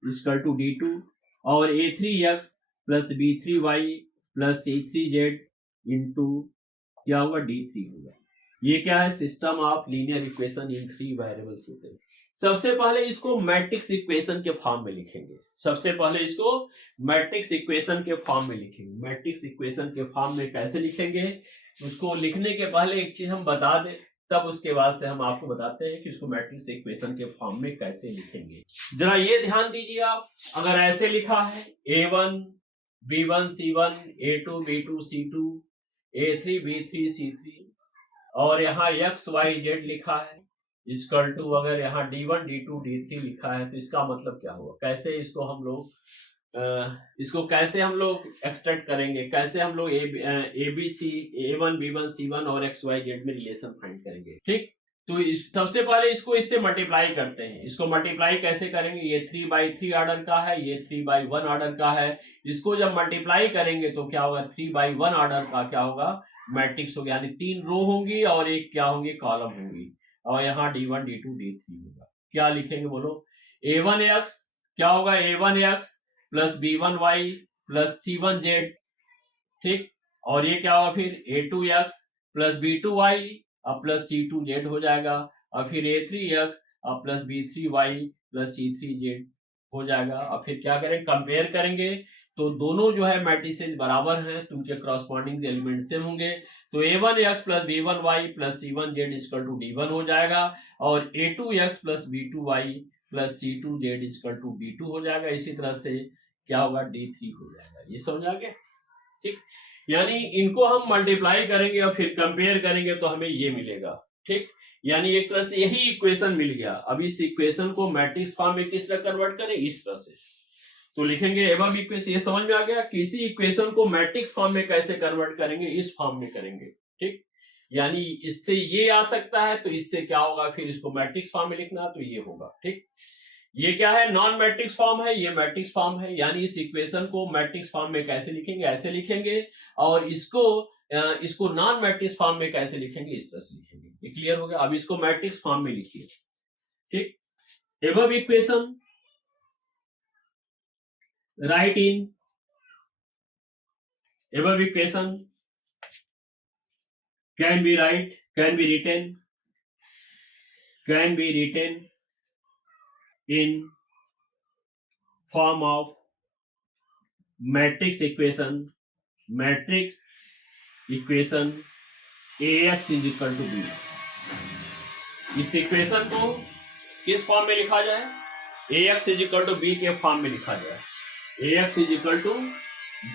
equal to d2, और a3x plus b3y plus c3z into क्या होगा, d3 होगा। ये क्या है, system of linear equation in 3 variables होते हैं। सबसे पहले इसको मैट्रिक्स इक्वेशन के फॉर्म में लिखेंगे। सबसे पहले इसको मैट्रिक्स इक्वेशन के फॉर्म में लिखेंगे। मैट्रिक्स इक्वेशन के फॉर्म में कैसे लिखेंगे, उसको लिखने के पहले एक चीज हम बता दें, तब उसके बाद से हम आपको बताते हैं कि उसको मैट्रिक्स इक्वेशन के फॉर्म में कैसे लिखेंगे। जरा ये ध्यान दीजिए आप, अगर ऐसे लिखा है a1 b1 c1 a2 b2 c2 a3 b3 c3, और यहाँ x y z लिखा है इक्वल टू, अगर यहाँ d1 d2 d3 लिखा है, तो इसका मतलब क्या हुआ, कैसे इसको हम लोग कैसे हम लोग एक्सट्रैक्ट करेंगे, कैसे हम लोग ABC a1 b1 c1 और x y z में रिलेशन फाइंड करेंगे। ठीक, तो सबसे पहले इसको इससे मल्टीप्लाई करते हैं। इसको मल्टीप्लाई कैसे करेंगे, ये 3/3 ऑर्डर का है, ये 3/1 ऑर्डर का है। इसको जब मल्टीप्लाई करेंगे तो क्या होगा, 3/1 ऑर्डर का क्या होगा, मैट्रिक्स हो गया, यानी 3 रो होंगी और एक क्या होंगी, कॉलम होंगी, और यहाँ d1 d2 d3 होगा। क्या लिखेंगे बोलो, a1x क्या होगा, a1x plus b1y plus c1z। ठीक, और ये क्या होगा फिर a2x प्लस b2y अब प्लस c2z हो जाएगा, और फिर a3x अब प्लस b3y प्लस c3z हो जाएगा। अब फिर क्या करें, कंपेयर करेंगे, तो दोनों जो है मैट्रिसेस बराबर हैं, तो उनके करस्पॉन्डिंग एलिमेंट सेम होंगे। तो a1x plus b1y plus c1z equal to d1 हो जाएगा, और a2x plus b2y plus c2z equal to d2 हो जाएगा। इसी तरह से क्या होगा, d3 हो जाएगा। ये समझ आ गया। ठीक, यानी इनको हम मल्टीप्लाई करेंगे और फिर कंपेयर करेंगे तो हमें ये मिलेगा। ठीक, यानी एक तरह से यही इक्वेशन मिल गया। अब इस इक्वेशन को मैट्रिक्स फॉर्म में किस तरह कन्वर्ट करें, इस तरह से तो लिखेंगे एबव इक्वेशन। ये समझ में आ गया, किसी इक्वेशन को मैट्रिक्स फॉर्म में कैसे कन्वर्ट करेंगे, इस फॉर्म में करेंगे। ठीक, यानी इससे ये आ सकता है तो इससे क्या होगा, फिर इसको मैट्रिक्स फॉर्म में लिखना तो ये होगा। ठीक, ये क्या है, नॉन मैट्रिक्स फॉर्म है, ये मैट्रिक्स फॉर्म है, यानी इस इक्वेशन को मैट्रिक्स फॉर्म में कैसे लिखेंगे, ऐसे लिखेंगे, और इसको नॉन मैट्रिक्स फॉर्म में कैसे लिखेंगे, इस तरह से लिखेंगे। ये क्लियर हो गया। अब इसको मैट्रिक्स फॉर्म में लिखिए। ठीक, above equation right in above equation can be written in form of matrix equation ax is equal to b। इस इक्वेशन को किस फॉर्म में लिखा जाए, ax is equal to b के फॉर्म में लिखा जाए, ax is equal to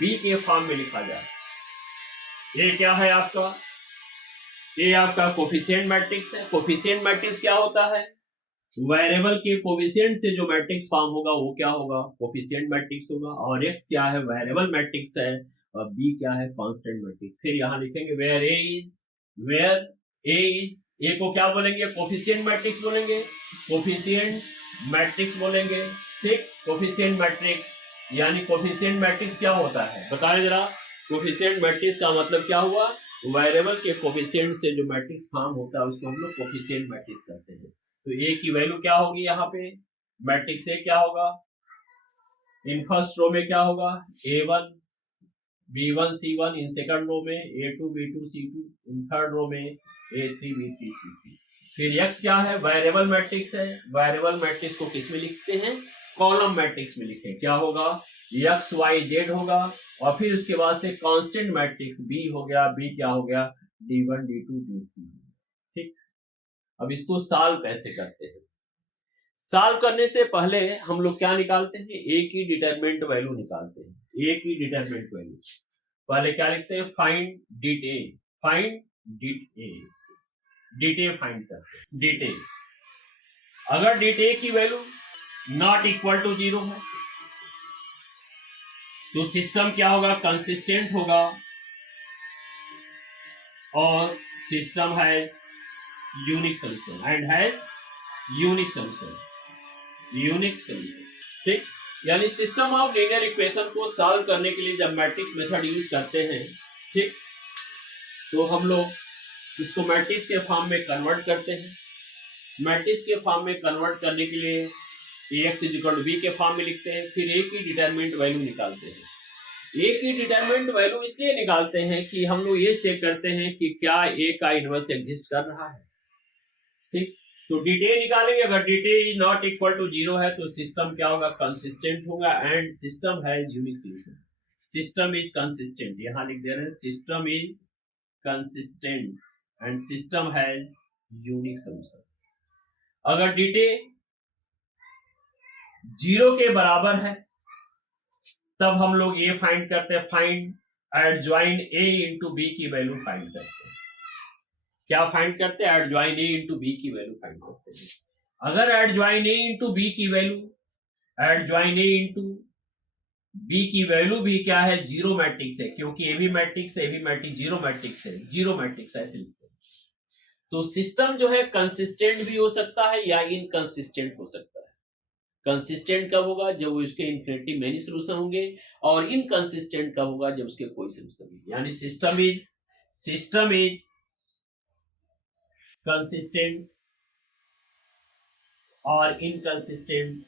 b के फॉर्म में लिखा जाए। ये क्या है आपका, ये आपका कोफिशिएंट मैट्रिक्स है। कोफिशिएंट मैट्रिक्स क्या होता है, वेरिएबल के कोफिशिएंट से जो मैट्रिक्स फॉर्म होगा वो क्या होगा, कोफिशिएंट मैट्रिक्स होगा। और x क्या है, वेरिएबल मैट्रिक्स है, और b क्या है, कांस्टेंट मैट्रिक्स। फिर यहां लिखेंगे वेयर a इज, a को क्या बोलेंगे, कोफिशिएंट मैट्रिक्स बोलेंगे, कोफिशिएंट मैट्रिक्स बोलेंगे। ठीक, कोफिशिएंट मैट्रिक्स, यानी कोफिशिएंट मैट्रिक्स क्या होता है बताएं जरा। कोफिशिएंट मैट्रिक्स का मतलब क्या हुआ, वेरिएबल के कोफिशिएंट से जो मैट्रिक्स फॉर्म होता है उसको हम लोग कोफिशिएंट मैट्रिक्स कहते हैं। तो ए की वैल्यू क्या होगी, यहाँ पे मैट्रिक्स ए क्या होगा, इन फर्स्ट रो में क्या होगा, a1 b1 c1, in second row में a2 b2 c2, in third row में a3 b3 c3। फिर x क्या है, वेरिएबल मैट्रिक्स है, वेरिएबल मैट्रिक्स को किस में लिखते हैं, कॉलम मैट्रिक्स में लिखें। क्या होगा, एक्स वाई जेड होगा, और फिर उसके बाद से कांस्टेंट मैट्रिक्स बी हो गया, बी क्या हो गया, d1 d2 d3। ठीक, अब इसको सॉल्व कैसे करते हैं, सॉल्व करने से पहले हम लोग क्या निकालते हैं, ए की डिटरमिनेंट वैल्यू निकालते हैं। ए की डिटरमिनेंट वैल्यू पहले क्या लिखते हैं, फाइंड डिट ए, फाइंड डिट ए, डिट ए फाइंड करते हैं। डिट ए, अगर डिट ए की वैल्यू नॉट इक्वल टू 0 है तो सिस्टम क्या होगा, कंसिस्टेंट होगा, और system has unique solution and has unique solution, unique solution. ठीक, यानी सिस्टम ऑफ लीनियर इक्वेशन को सॉल्व करने के लिए जब मैट्रिक्स मेथड यूज करते हैं, ठीक, तो हम लोग इसको मैट्रिक्स के फॉर्म में कन्वर्ट करते हैं। मैट्रिक्स के फॉर्म में कन्वर्ट करने के लिए ax इक्वल टू b के फॉर्म में लिखते हैं, फिर a की डिटरमिनेंट वैल्यू निकालते हैं। a की डिटरमिनेंट वैल्यू इसलिए निकालते हैं कि हम लोग ये चेक करते हैं कि क्या a का इनवर्स एग्जिस्ट कर रहा है। ठीक, तो dt निकालेंगे, अगर dt is not equal to 0 है तो सिस्टम क्या होगा, कंसिस्टेंट होगा, and system has unique solution. System is consistent, यहां लिख दे रहे हैं system is consistent and system has unique solution. अगर dt 0 के बराबर है तब हम लोग ये फाइंड करते हैं, find adjoint a into B की वैल्यू फाइंड करते हैं। क्या फाइंड करते हैं, एडजॉइन a इंटू बी की वैल्यू फाइंड करते हैं। अगर एडजॉइन a इंटू बी की value, adjoint a into B की वैल्यू भी क्या है, 0 मैट्रिक्स है, क्योंकि ए बी मैट्रिक्स है, ए बी मैट्रिक्स 0 मैट्रिक्स है, 0 मैट्रिक्स ऐसे लिखते हैं। तो सिस्टम जो है कंसिस्टेंट भी हो सकता है या इनकंसिस्टेंट हो सकता है। कंसिस्टेंट कब होगा, जब उसके इन्फिनिटी मेनी सोल्यूशन होंगे, और इनकंसिस्टेंट कब होगा, जब उसके कोई सोल्यूशन नहीं। यानी सिस्टम इज कंसिस्टेंट और inconsistent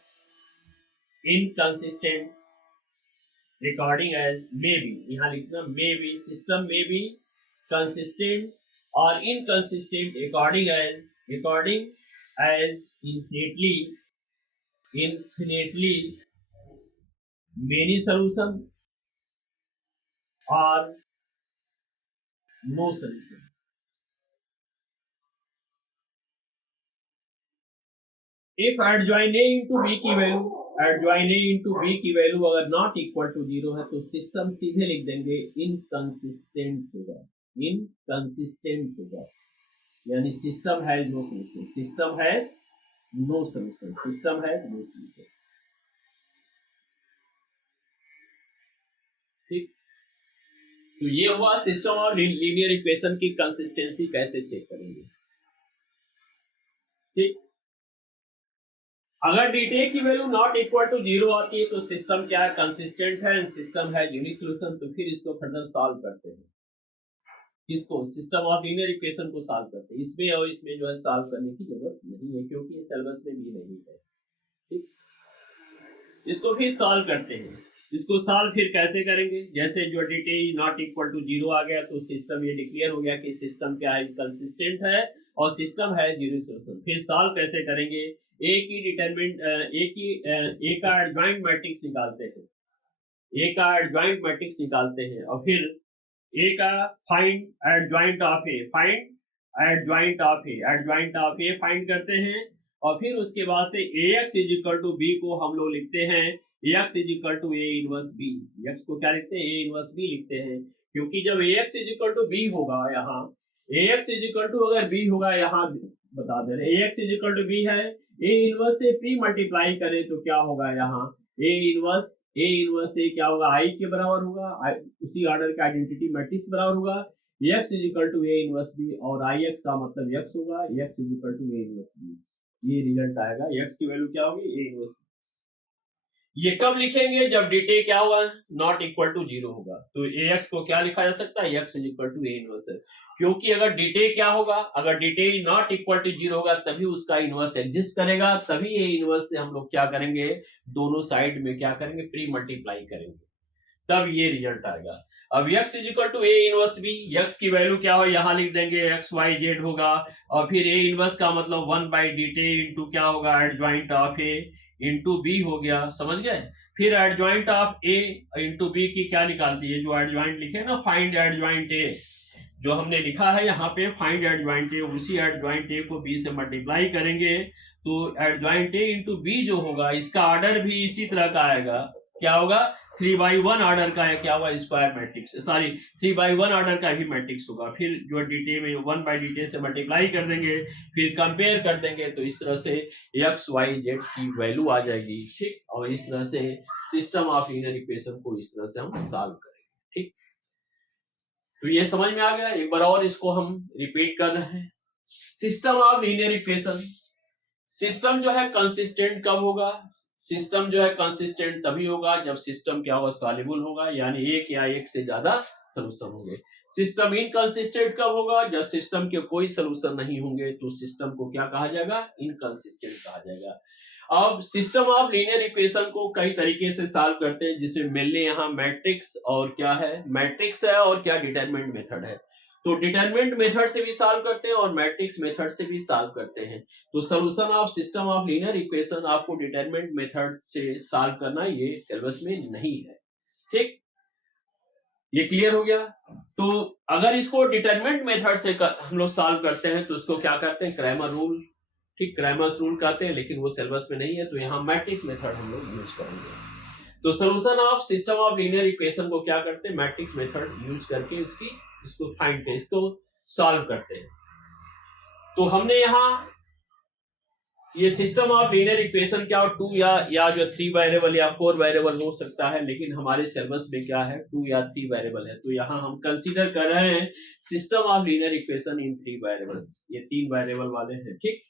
according as may be, यहां लिखना may be, system may be consistent और inconsistent according as infinitely many solution or no solution। if adjoin a into b की वैल्यू अगर नॉट इक्वल टू 0 है तो system सीधे लिख देंगे इनकंसिस्टेंट होगा, यानी system has no solution, system has no solution. ठीक, तो ये हुआ सिस्टम और लीनियर इक्वेशन की कंसिस्टेंसी कैसे चेक करेंगे। ठीक, अगर dt की वैल्यू नॉट इक्वल टू 0 आती है तो सिस्टम क्या है, कंसिस्टेंट है, सिस्टम है यूनिक सॉल्यूशन। तो फिर इसको फर्दर सॉल्व करते हैं, किसको, सिस्टम ऑफ लीनियर इक्वेशन को सॉल्व करते हैं। इसमें और इसमें जो है सॉल्व करने की जरूरत नहीं है, क्योंकि ये सिलेबस में भी नहीं है। ठीक, इसको फिर सॉल्व करते हैं। इसको सॉल्व फिर कैसे करेंगे, जैसे जो dt नॉट इक्वल टू 0 आ गया तो सिस्टम ये डिक्लेयर हो गया कि सिस्टम क्या है, कंसिस्टेंट है और सिस्टम है यूनिक सॉल्यूशन। फिर सॉल्व कैसे करेंगे, ए की डिटरमिनेंट ए का एडजॉइंट मैट्रिक्स निकालते हैं, ए का एडजॉइंट मैट्रिक्स निकालते हैं और फिर ए का find adjoint of A, find adjoint of A, adjoint of A find करते हैं। और फिर उसके बाद से ax is equal to B को हम लोग लिखते हैं ax is equal to A inverse B. x को क्या लिखते हैं, ए इनवर्स बी लिखते हैं, क्योंकि जब ax is equal to B होगा, यहाँ ax इज इक्वल टू अगर b होगा, यहाँ बता दे रहे ax is equal to B है, ए इनवर्स से प्री मल्टीप्लाई करें तो क्या होगा, यहाँ ए इनवर्स से क्या होगा, आई के बराबर होगा, उसी ऑर्डर का आइडेंटिटी मैट्रिक्स बराबर होगा x is equal to A inverse B, और आई एक्स का मतलब x होगा, x is equal to A inverse B. ये रिजल्ट आएगा, x की वैल्यू क्या होगी, ए इनवर्स। ये कब लिखेंगे, जब dt क्या होगा, नॉट इक्वल टू 0 होगा। तो ax को क्या लिखा जा सकता है, x is equal to A inverse है, क्योंकि अगर dt क्या होगा, अगर dt नॉट इक्वल टू 0 होगा तभी उसका इनवर्स एग्जिस्ट करेगा, तभी ए इनवर्स से हम लोग क्या करेंगे, दोनों साइड में क्या करेंगे, प्री मल्टीप्लाई करेंगे, तब ये रिजल्ट आएगा। अब x is equal to A inverse B, x की वैल्यू क्या हो, यहाँ लिख देंगे x y z होगा, और फिर ए इनवर्स का मतलब 1 बाई dt इंटू क्या होगा, adjoint of A into B हो गया, समझ गए। फिर adjoint of A into B की क्या निकालती है, जो एडजॉइंट लिखे ना, फाइंड एडजॉइंट ए, जो हमने लिखा है यहाँ पे फाइंड एडजॉइंट ए, उसी एडजॉइंट ए को बी से मल्टीप्लाई करेंगे तो एडजॉइंट ए इंटू बी जो होगा, इसका ऑर्डर भी इसी तरह का आएगा, क्या होगा, 3/1 ऑर्डर का है, क्या होगा, स्क्वायर मैट्रिक्स, सॉरी 3/1 ऑर्डर का भी मैट्रिक्स होगा। फिर जो dt में 1 बाई dt से मल्टीप्लाई कर देंगे, फिर कंपेयर कर देंगे, तो इस तरह से x y z की वैल्यू आ जाएगी। ठीक, और इस तरह से सिस्टम ऑफ लीनियर इक्वेशन को इस तरह से हम सॉल्व करेंगे। ठीक, तो ये समझ में आ गया। एक बार और इसको हम रिपीट कर रहे हैं। System of linear equation, system जो है कंसिस्टेंट कब होगा, सिस्टम जो है कंसिस्टेंट तभी होगा जब सिस्टम क्या होगा, सॉल्युबल होगा, यानी एक या एक से ज्यादा सॉल्यूशन होंगे। सिस्टम इनकंसिस्टेंट कब होगा, जब सिस्टम के कोई सॉल्यूशन नहीं होंगे, तो सिस्टम को क्या कहा जाएगा, इनकंसिस्टेंट कहा जाएगा। अब सिस्टम ऑफ लीनियर इक्वेशन को कई तरीके से सॉल्व करते हैं, जिसमें मेनली यहाँ मैट्रिक्स और क्या है, मैट्रिक्स है और क्या डिटरमिनेंट मेथड है। तो डिटरमिनेंट मेथड से भी सॉल्व करते हैं और मैट्रिक्स मेथड से भी सॉल्व करते हैं। तो solution of system of linear equation आपको डिटरमिनेंट मेथड से सॉल्व करना ये सिलेबस में नहीं है। ठीक, ये क्लियर हो गया। तो अगर इसको डिटरमिनेंट मेथड से हम लोग सॉल्व करते हैं तो उसको क्या करते हैं, क्रैमर रूल। ठीक, क्रैमर्स रूल कहते हैं, लेकिन वो सिलेबस में नहीं है, तो यहाँ मैट्रिक्स मेथड हम लोग यूज करेंगे। तो solution of system of linear equation को क्या करते हैं, मैट्रिक्स मेथड यूज करके इसको फाइंड करके इसको सॉल्व करते हैं। तो हमने यहाँ ये सिस्टम ऑफ लीनियर इक्वेशन क्या, 2 या जो 3 वेरिएबल या 4 वेरिएबल हो सकता है, लेकिन हमारे सिलेबस में क्या है, 2 या 3 वेरिएबल है। तो यहाँ हम कंसीडर कर रहे हैं system of linear equation in 3 variables, ये 3 वेरिएबल वाले हैं। ठीक,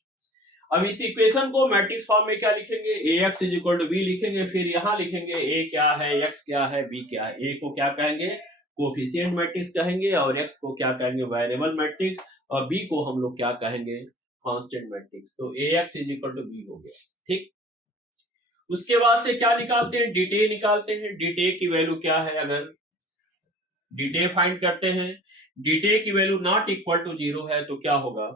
अब इस इक्वेशन को मैट्रिक्स फॉर्म में क्या लिखेंगे, ax is equal to B लिखेंगे, फिर यहाँ लिखेंगे a क्या है, x क्या है, b क्या है। a को क्या कहेंगे, कोफिशिएंट मैट्रिक्स कहेंगे, और x को क्या कहेंगे, वेरिएबल मैट्रिक्स, और b को हम लोग क्या कहेंगे, कांस्टेंट मैट्रिक्स। तो ax is equal to b हो गया। ठीक, उसके बाद से क्या निकालते हैं, dt निकालते हैं। dt की वैल्यू क्या है, अगर dt फाइंड करते हैं, dt की वैल्यू नॉट इक्वल टू 0 है तो क्या होगा,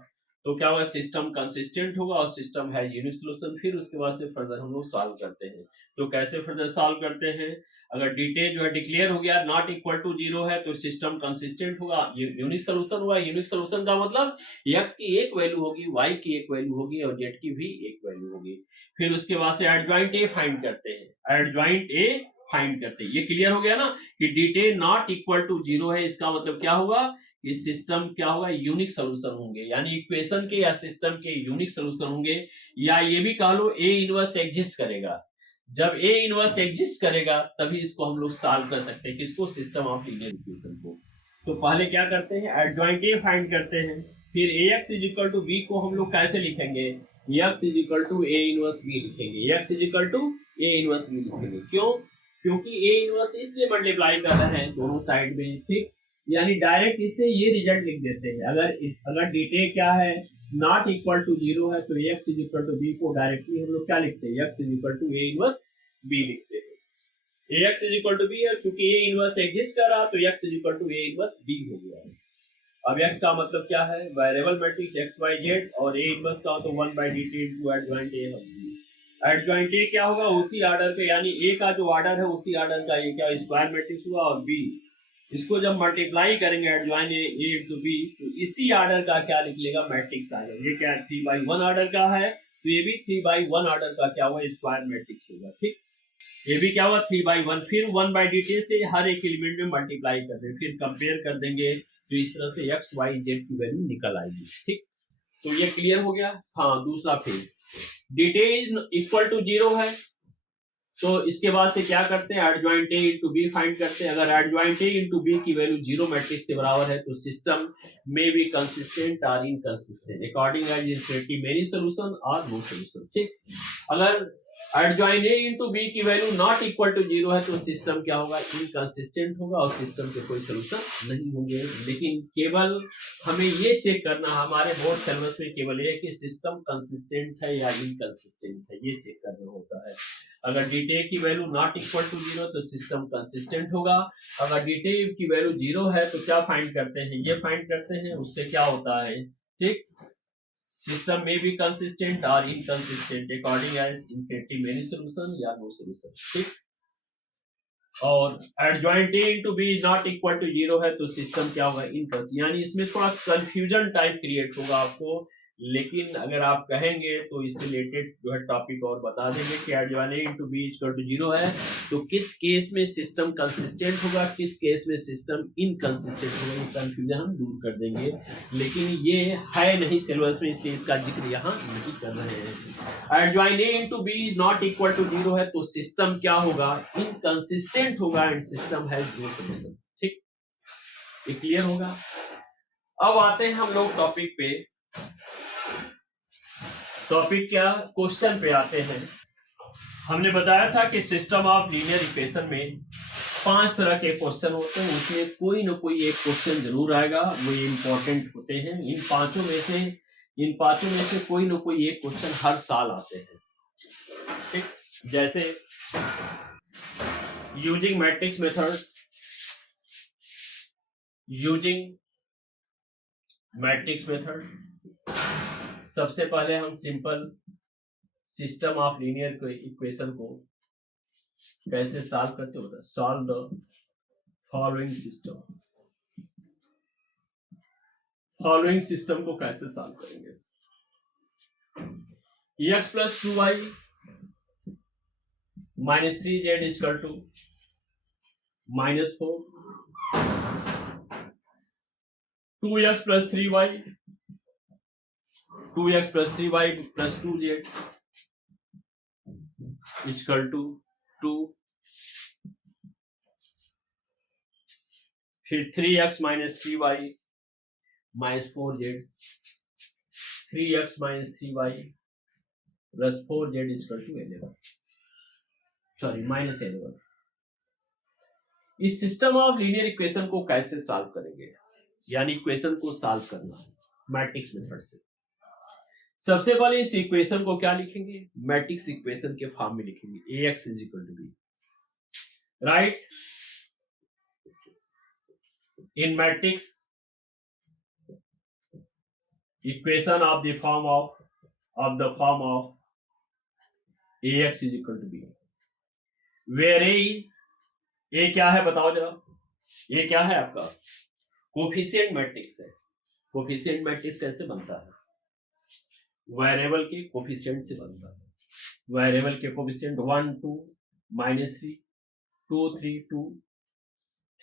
तो क्या होगा, सिस्टम कंसिस्टेंट होगा और सिस्टम है यूनिक सॉल्यूशन। फिर उसके बाद से फर्दर हम लोग सॉल्व करते हैं। तो कैसे फर्दर सॉल्व करते हैं, अगर dt जो है डिक्लेयर हो गया नॉट इक्वल टू 0 है तो सिस्टम कंसिस्टेंट होगा, यूनिक सॉल्यूशन हुआ। यूनिक सॉल्यूशन का मतलब x की एक वैल्यू होगी, y की एक वैल्यू होगी और z की भी एक वैल्यू होगी। फिर उसके बाद से एडजॉइंट ए फाइंड करते हैं, एडजॉइंट ए फाइंड करते हैं। ये क्लियर हो गया ना कि dt नॉट इक्वल टू 0 है, इसका मतलब क्या होगा, इस सिस्टम क्या होगा, यूनिक सॉल्यूशन होंगे, यानी इक्वेशन के या सिस्टम के यूनिक सॉल्यूशन होंगे। या ये भी कह लो ए इनवर्स एग्जिस्ट करेगा। जब ए इनवर्स एग्जिस्ट करेगा तभी इसको हम लोग सॉल्व कर सकते हैं, किसको, सिस्टम ऑफ लीनियर इक्वेशन को। तो पहले क्या करते हैं, एडजॉइंट ए फाइंड करते हैं, फिर ax is equal to B को हम लोग कैसे लिखेंगे, x is equal to A inverse B लिखेंगे, x is equal to A inverse B लिखेंगे। क्यों? क्योंकि ए इनवर्स इसलिए मल्टीप्लाई कर रहे हैं दोनों साइड में, ठीक। यानी डायरेक्ट इससे ये रिजल्ट लिख देते हैं। अगर dt क्या है, नॉट इक्वल टू 0 है, तो x is equal to B को डायरेक्टली हम लोग क्या लिखते हैं, x is equal to A inverse B लिखते हैं। ax is equal to B है, चूंकि ए इनवर्स एग्जिस्ट कर रहा तो x is equal to A inverse B हो गया है। अब x का मतलब क्या है, variable matrix x y z, और a इनवर्स का तो 1/dt इनटू एडजॉइंट a है। एडजॉइंट a क्या होगा, उसी ऑर्डर पे, यानी a का जो ऑर्डर है उसी ऑर्डर का ये क्या स्क्वायर मैट्रिक्स हुआ, और b इसको जब मल्टीप्लाई करेंगे एडजॉइंट a इनटू b, तो इसी ऑर्डर का क्या लिख लेगा, मैट्रिक्स आ जाएगा। ये क्या 3/1 ऑर्डर का है, तो ये भी 3/1 ऑर्डर का क्या हुआ, स्क्वायर मैट्रिक्स होगा, ठीक। ये भी क्या हुआ 3/1, फिर 1/dt से हर एक एलिमेंट में मल्टीप्लाई कर देंगे, फिर कंपेयर कर देंगे, तो इस तरह से x y z की वैल्यू निकल आएगी, ठीक। तो ये क्लियर हो गया। हाँ, दूसरा फेज, dt इक्वल टू 0 है, तो इसके बाद से क्या करते हैं, adjoint a into B find करते हैं। अगर एडजॉइंट a इंटू बी की वैल्यू 0 मैट्रिक्स के बराबर है, तो सिस्टम में बी कंसिस्टेंट और inconsistent according as infinity many solution और नो सोल्यूशन, ठीक। अगर एडजॉइंट a इंटू बी की वैल्यू नॉट इक्वल टू 0 है, तो सिस्टम क्या होगा, इनकंसिस्टेंट होगा और सिस्टम के कोई सोल्यूशन नहीं होंगे। लेकिन केवल हमें ये चेक करना, हमारे बोर्ड सिलेबस में केवल ये है कि सिस्टम कंसिस्टेंट है या इनकंसिस्टेंट है, ये चेक करना होता है। अगर dt की वैल्यू नॉट इक्वल टू 0 तो सिस्टम कंसिस्टेंट होगा। अगर dt की वैल्यू 0 है तो क्या फाइंड करते हैं, ये फाइंड करते हैं, उससे क्या होता है, ठीक। सिस्टम में भी कंसिस्टेंट और inconsistent according as infinity many solution या नो सोल्यूशन, ठीक। और adjoint a into B not equal to 0 है, तो सिस्टम क्या होगा, इनकंसिस्टेंट। यानी इसमें थोड़ा कंफ्यूजन टाइप क्रिएट होगा आपको, लेकिन अगर आप कहेंगे तो इससे रिलेटेड जो है टॉपिक और बता देंगे कि adjoint a into B equal to 0 है, तो किस केस में सिस्टम कंसिस्टेंट होगा, किस केस में सिस्टम इनकंसिस्टेंट होगा, ये कंफ्यूजन हम दूर कर देंगे। लेकिन ये है नहीं सिलेबस में, इसलिए इसका जिक्र यहाँ नहीं कर रहे हैं। Adjoint a into B not equal to 0 है, तो सिस्टम क्या होगा, इनकंसिस्टेंट होगा and system has no solution, ठीक। ये क्लियर होगा। अब आते हैं हम लोग टॉपिक पे। टॉपिक क्या, क्वेश्चन पे आते हैं। हमने बताया था कि सिस्टम ऑफ लीनियर इक्वेशन में 5 तरह के क्वेश्चन होते हैं, उसमें कोई ना कोई एक क्वेश्चन जरूर आएगा, वो इंपॉर्टेंट होते हैं। इन पांचों में से कोई ना कोई एक क्वेश्चन हर साल आते हैं, ठीक। जैसे यूजिंग मैट्रिक्स मेथड, सबसे पहले हम simple system of linear equation को कैसे सॉल्व करते होता है, सॉल्व द फॉलोइंग सिस्टम को कैसे सॉल्व करेंगे। x plus 2y minus 3z equal to -4, 2x plus 3y plus 2z equal to 2, फिर 3x minus 3y minus 4z, 3x minus 3y plus 4z equal to 11, sorry minus 11। इस system of linear equation को कैसे solve करेंगे, यानी equation को solve करना matrix method से। सबसे पहले इस इक्वेशन को क्या लिखेंगे, मैट्रिक्स इक्वेशन के फॉर्म में लिखेंगे, ax is equal to B, right. In matrix equation of the form of ax is equal to B, where A क्या है बताओ जरा, ये क्या है आपका कोफिशिएंट मैट्रिक्स है। कोफिशिएंट मैट्रिक्स कैसे बनता है, वेरिएबल के कोफिशिएंट से बनता है। वेरिएबल के कोफिशिएंट 1 2 -3 2 3 2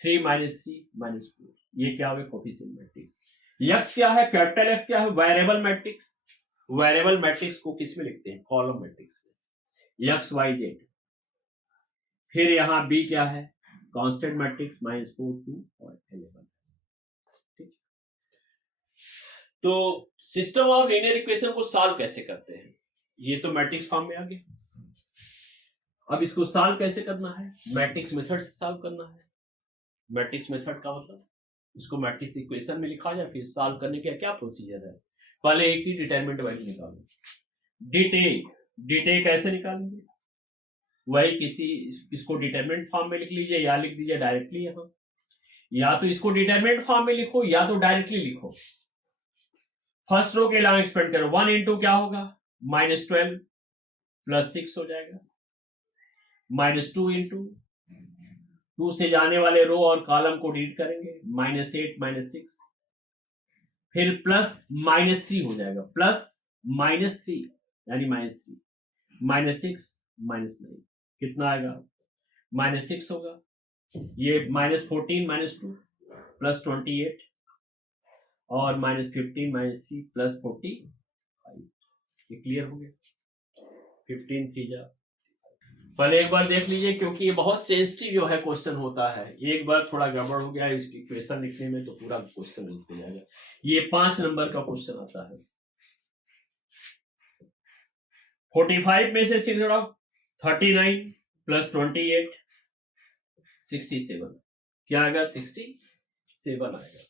3 -3 -4, ये क्या है कोफिशिएंट मैट्रिक्स। x क्या है, कैपिटल X क्या है, वेरिएबल मैट्रिक्स। वेरिएबल मैट्रिक्स को किस में लिखते हैं, कॉलम मैट्रिक्स में, x y z। फिर यहां b क्या है, कांस्टेंट मैट्रिक्स -4 2 और 11, ठीक। तो सिस्टम ऑफ लीनियर इक्वेशन को सॉल्व कैसे करते हैं, ये तो मैट्रिक्स फॉर्म में आ गया। अब इसको सॉल्व कैसे करना है, मैट्रिक्स मेथड से सॉल्व करना है। मैट्रिक्स मेथड का मतलब इसको मैट्रिक्स इक्वेशन में लिखा जाए, फिर सॉल्व करने का क्या प्रोसीजर है। पहले एक ही डिटरमिनेंट वैल्यू निकालो, डिटे कैसे निकालेंगे, वही किसी इसको डिटरमिनेंट फॉर्म में लिख लीजिए या लिख दीजिए डायरेक्टली यहाँ, या तो इसको डिटरमिनेंट फॉर्म में लिखो या तो डायरेक्टली लिखो। फर्स्ट रो के अलावा एक्सपेंड करो, 1 इंटू क्या होगा -12 प्लस 6 हो जाएगा, -2 इंटू 2 से जाने वाले रो और कॉलम को डिलीट करेंगे, -8 -6, फिर प्लस -3 हो जाएगा, प्लस -3 यानी -3, -6 -9 कितना आएगा -6 होगा, ये -14 -2 प्लस 28 और -15 -3 प्लस 45। ये क्लियर हो गया, 15 3 जा। पहले एक बार देख लीजिए क्योंकि ये बहुत सेंसिटिव जो है क्वेश्चन होता है, एक बार थोड़ा गड़बड़ हो गया इसकी इक्वेशन लिखने में तो पूरा क्वेश्चन लिख हो जाएगा। ये 5 नंबर का क्वेश्चन आता है। 45 में से 6 घटाओ, 39 प्लस 28 67, क्या आएगा 67 आएगा।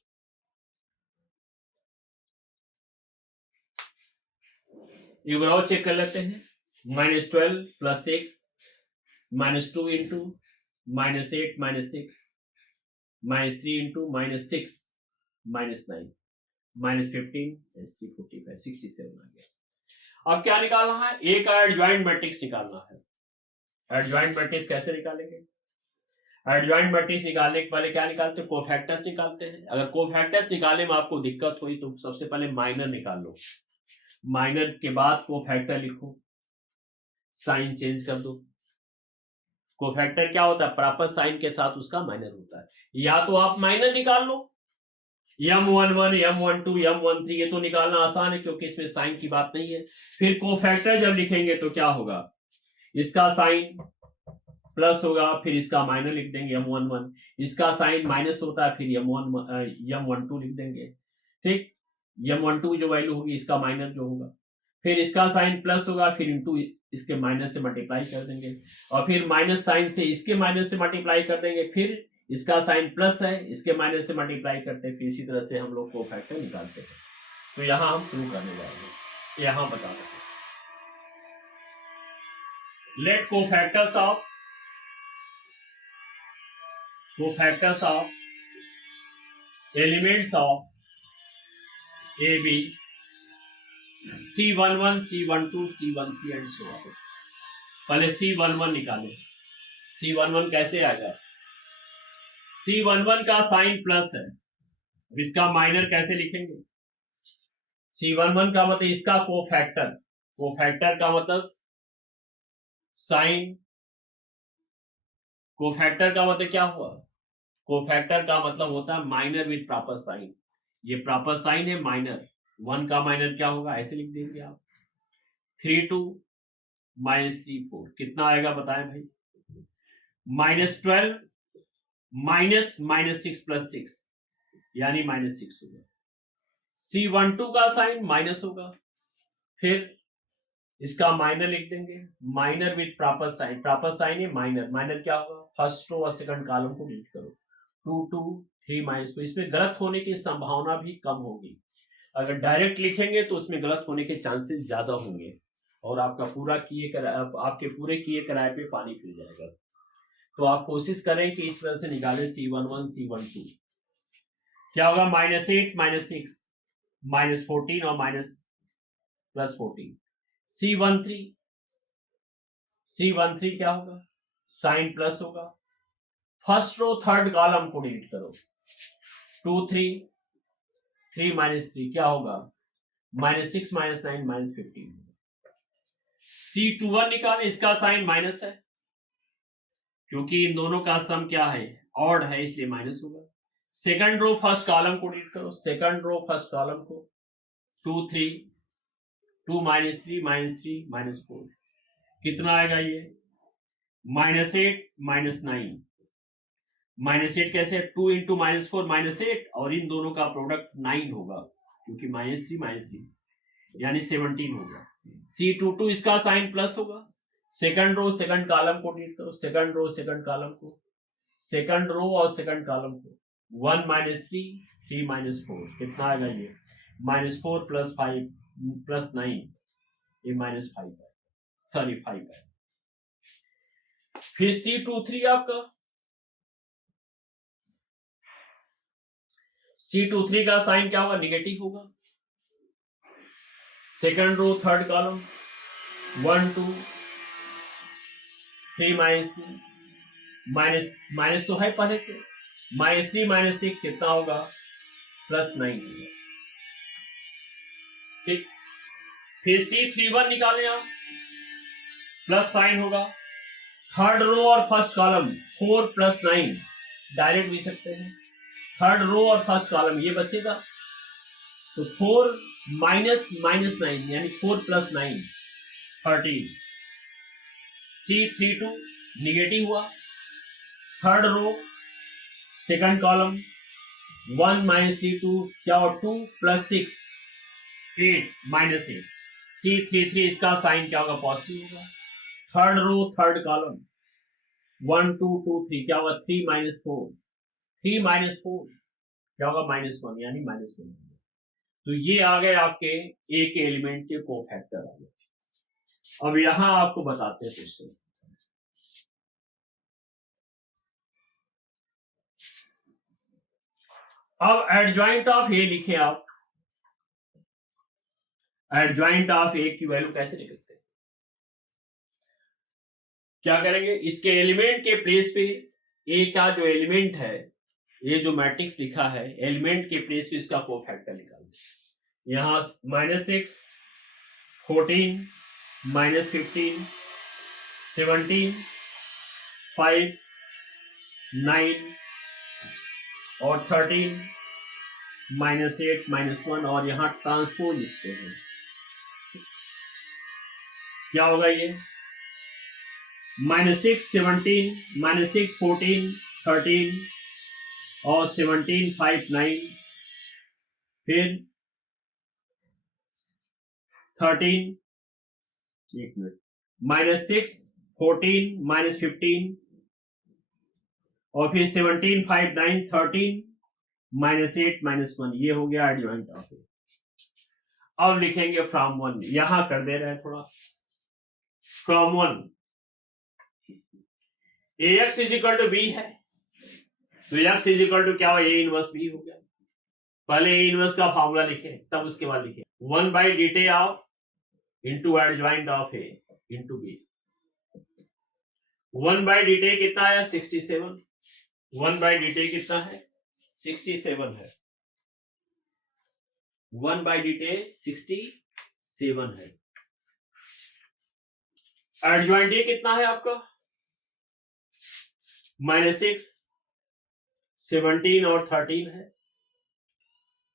एक बार और चेक कर लेते हैं, -12 प्लस 6 -2 इंटू -8 -6 -3 इंटू -6 -9 -15 -3 45 67 आ गया। अब क्या निकालना है, एक एडजॉइंट मैट्रिक्स निकालना है। एडजॉइंट मैट्रिक्स कैसे निकालेंगे, एडजॉइंट मैट्रिक्स निकालने के पहले क्या निकालते हैं, कोफैक्टर्स निकालते हैं। अगर कोफैक्टर्स निकालने में आपको दिक्कत हुई तो सबसे पहले माइनर निकाल लो, माइनर के बाद कोफैक्टर लिखो, साइन चेंज कर दो। कोफैक्टर क्या होता है, प्रॉपर साइन के साथ उसका माइनर होता है। या तो आप माइनर निकाल लो, M11 M12 M13, ये तो निकालना आसान है क्योंकि इसमें साइन की बात नहीं है। फिर कोफैक्टर जब लिखेंगे तो क्या होगा, इसका साइन प्लस होगा, फिर इसका माइनर लिख देंगे M11, इसका साइन माइनस होता है, फिर M12 लिख देंगे, ठीक। M12 जो वैल्यू होगी इसका माइनर जो होगा, फिर इसका साइन प्लस होगा, फिर इंटू इसके माइनस से मल्टीप्लाई कर देंगे, और फिर माइनस साइन से इसके माइनस से मल्टीप्लाई कर देंगे, फिर इसका साइन प्लस है इसके माइनस से मल्टीप्लाई करते हैं, फिर इसी तरह से हम लोग कोफैक्टर निकालते हैं। तो यहां हम शुरू करने जा रहे हैं, यहां बता रहे हैं, let cofactors of elements of AB C11 C12 C13 and so on. पहले C11 निकालें, C11 कैसे आएगा, C11 का साइन प्लस है, इसका माइनर कैसे लिखेंगे, C11 का मतलब इसका कोफैक्टर, कोफैक्टर का मतलब साइन, कोफैक्टर का मतलब क्या हुआ, कोफैक्टर का मतलब होता है माइनर विद प्रॉपर साइन। ये प्रॉपर साइन है, माइनर 1 का माइनर क्या होगा, ऐसे लिख देंगे आप, 32 -3 4 कितना आएगा बताएं भाई, -12 -6 प्लस 6 यानी -6 होगा। C12 का साइन माइनस होगा, फिर इसका माइनर लिख देंगे, minor with proper sign, proper sign है माइनर, माइनर क्या होगा, फर्स्ट रो और सेकंड कॉलम को डिलीट करो, 2 2 3 -2, इसमें गलत होने की संभावना भी कम होगी। अगर डायरेक्ट लिखेंगे तो उसमें गलत होने के चांसेस ज्यादा होंगे और आपका आपके पूरे किए कराए पे पानी फिर जाएगा। तो आप कोशिश करें कि इस तरह से निकालें, C11 C12 क्या होगा, -8 -6 -14 और +14, C13 क्या होगा, साइन प्लस होगा, फर्स्ट रो थर्ड कॉलम को डिलीट करो, 2 3 3 -3 क्या होगा, -6 -9 -15। C21 निकाले, इसका साइन माइनस है क्योंकि इन दोनों का सम क्या है, ऑड है, इसलिए माइनस होगा। सेकंड रो फर्स्ट कॉलम को डिलीट करो, सेकंड रो फर्स्ट कॉलम को, 2 3 2 -3 -4 कितना आएगा, ये -8 -9, -8 कैसे, 2 इंटू -4 -8 और इन दोनों का प्रोडक्ट 9 होगा, क्योंकि -3 यानी 17 होगा। C22 इसका साइन प्लस होगा। सेकंड रो सेकंड कॉलम को रीड करो, सेकंड रो सेकंड कॉलम को, सेकंड रो और सेकंड कॉलम को 1 - 3 3 - 4 कितना आएगा ये -4 + 5 + 9 ये -5 है, सॉरी 5 है। फिर C23 आपका, C23 का साइन क्या होगा, निगेटिव होगा। Second row third column 1 2 3 minus तो है पहले से, -3 - 6 कितना होगा +9 होगा। ठीक, फिर C31 निकालें आप, प्लस साइन होगा। थर्ड रो और फर्स्ट कॉलम 4 + 9 डायरेक्ट भी सकते हैं। थर्ड रो और फर्स्ट कॉलम ये बचेगा, तो 4 - -9 यानी 4 + 9 13। C32 निगेटिव हुआ। Third row second column 1 - C2 क्या हुआ 2 + 6 8 -8। C33 इसका साइन क्या होगा, पॉजिटिव होगा। थर्ड रो थर्ड कॉलम 1 2 2 3 क्या होगा 3 - 4 3 - 4 क्या होगा -1 यानी -1। तो ये आ गए आपके ए के एलिमेंट के कोफैक्टर आ गए। अब यहां आपको बताते हैं क्वेश्चन। अब एडजॉइंट ऑफ ए लिखे आप। एडजॉइंट ऑफ ए की वैल्यू कैसे निकलते हैं, क्या करेंगे, इसके एलिमेंट के प्लेस पे ए का जो एलिमेंट है, ये जो मैट्रिक्स लिखा है, एलिमेंट के प्लेस पे इसका कोफैक्टर निकालते। यहां -6 14 -15 17 5 9 और 13 -8 -1 और यहां ट्रांसपोज लिखते हैं। क्या होगा ये -6 17 -6 14 13 और 17 5 9 फिर 13 एक मिनट -6 14 -15 और फिर 17 5 9 13 -8 -1 ये हो गया एडजॉइंट ऑफ ए। अब लिखेंगे फ्रॉम 1, यहां कर दे रहे हैं थोड़ा। फ्रॉम 1 AX = B है, तो X = क्या हो, A 1 B हो गया। पहले A 1 का फॉर्मूला लिखे, तब उसके बाद लिखे 1/dt of into adjoint of A into B। 1/dt कितना है 67, 1/dt कितना है 67 है, 1/dt 67 है। एडजॉइंट A कितना है आपका -6 17 और 13 है,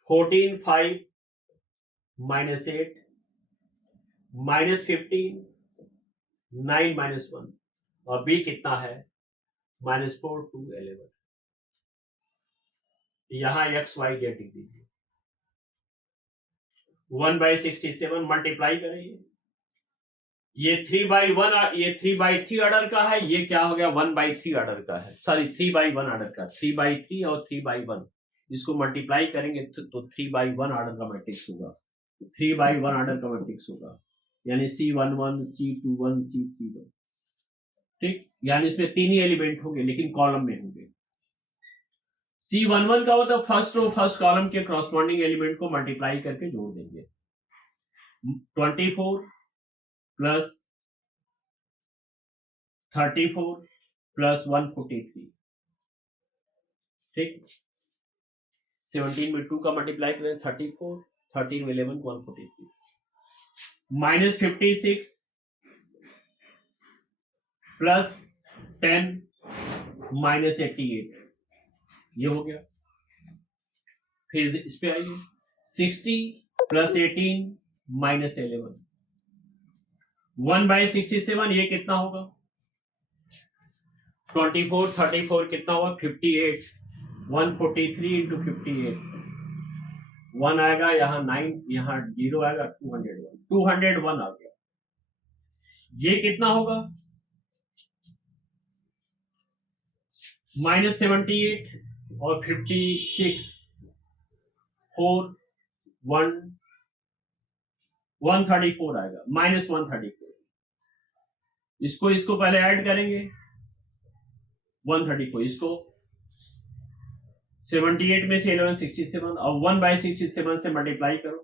14 5 -8 -15 9 -1 और B कितना है -4 2 11। यहां XY Z लिख दीजिए। 1/67 मल्टीप्लाई करेंगे, ये 3/1 ये 3/3 ऑर्डर का है, ये क्या हो गया 1/3 ऑर्डर का है, सॉरी 3/1 ऑर्डर का, 3/3 और 3/1 इसको मल्टीप्लाई करेंगे तो 3/1 ऑर्डर का मैट्रिक्स होगा, 3/1 ऑर्डर का मैट्रिक्स होगा, यानी C11 C21 C31। ठीक, यानी इसमें 3 ही एलिमेंट होंगे लेकिन कॉलम में होंगे। C11 का मतलब फर्स्ट रो फर्स्ट कॉलम के क्रॉसपॉन्डिंग एलिमेंट को मल्टीप्लाई करके जोड़ देंगे। 24 + 34 + 143। ठीक, 17 में 2 का मल्टीप्लाई करें 34, 13 में 11 143, -56 + 10 -88 ये हो गया। फिर इस पे आइए 60 + 18 -11, 1/67 ये कितना होगा 24 34 कितना हुआ 58, 143 × 58 1 आएगा, यहाँ 9, यहाँ 0 आएगा, 201 आ गया। ये कितना होगा? -78 और 56, 4, 1, 134 आएगा, -134। इसको पहले ऐड करेंगे, 134, इसको 78 में से 1167 और 1/67 से मल्टीप्लाई करो,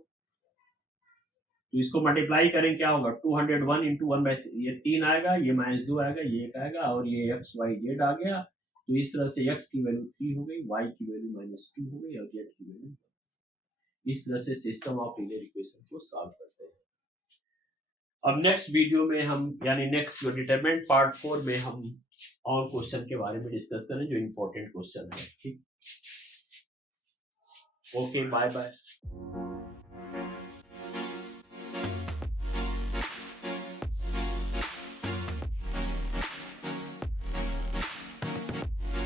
तो इसको मल्टीप्लाई करें क्या होगा? 201 इंटू 1/, ये 3 आएगा, ये -2 आएगा, ये 1 आएगा, और ये XYZ आ गया। तो इस तरह से x की वैल्यू 3 हो गई, y की वैल्यू -2 हो गई और z की वैल्यू। इस तरह से सिस्टम ऑफ लीनियर इक्वेशन को सॉल्व करते हैं। अब नेक्स्ट वीडियो में हम, यानी नेक्स्ट जो डिटरमिनेंट पार्ट 4 में हम और क्वेश्चन के बारे में डिस्कस करें जो इम्पोर्टेंट क्वेश्चन है। ठीक, ओके, बाय बाय।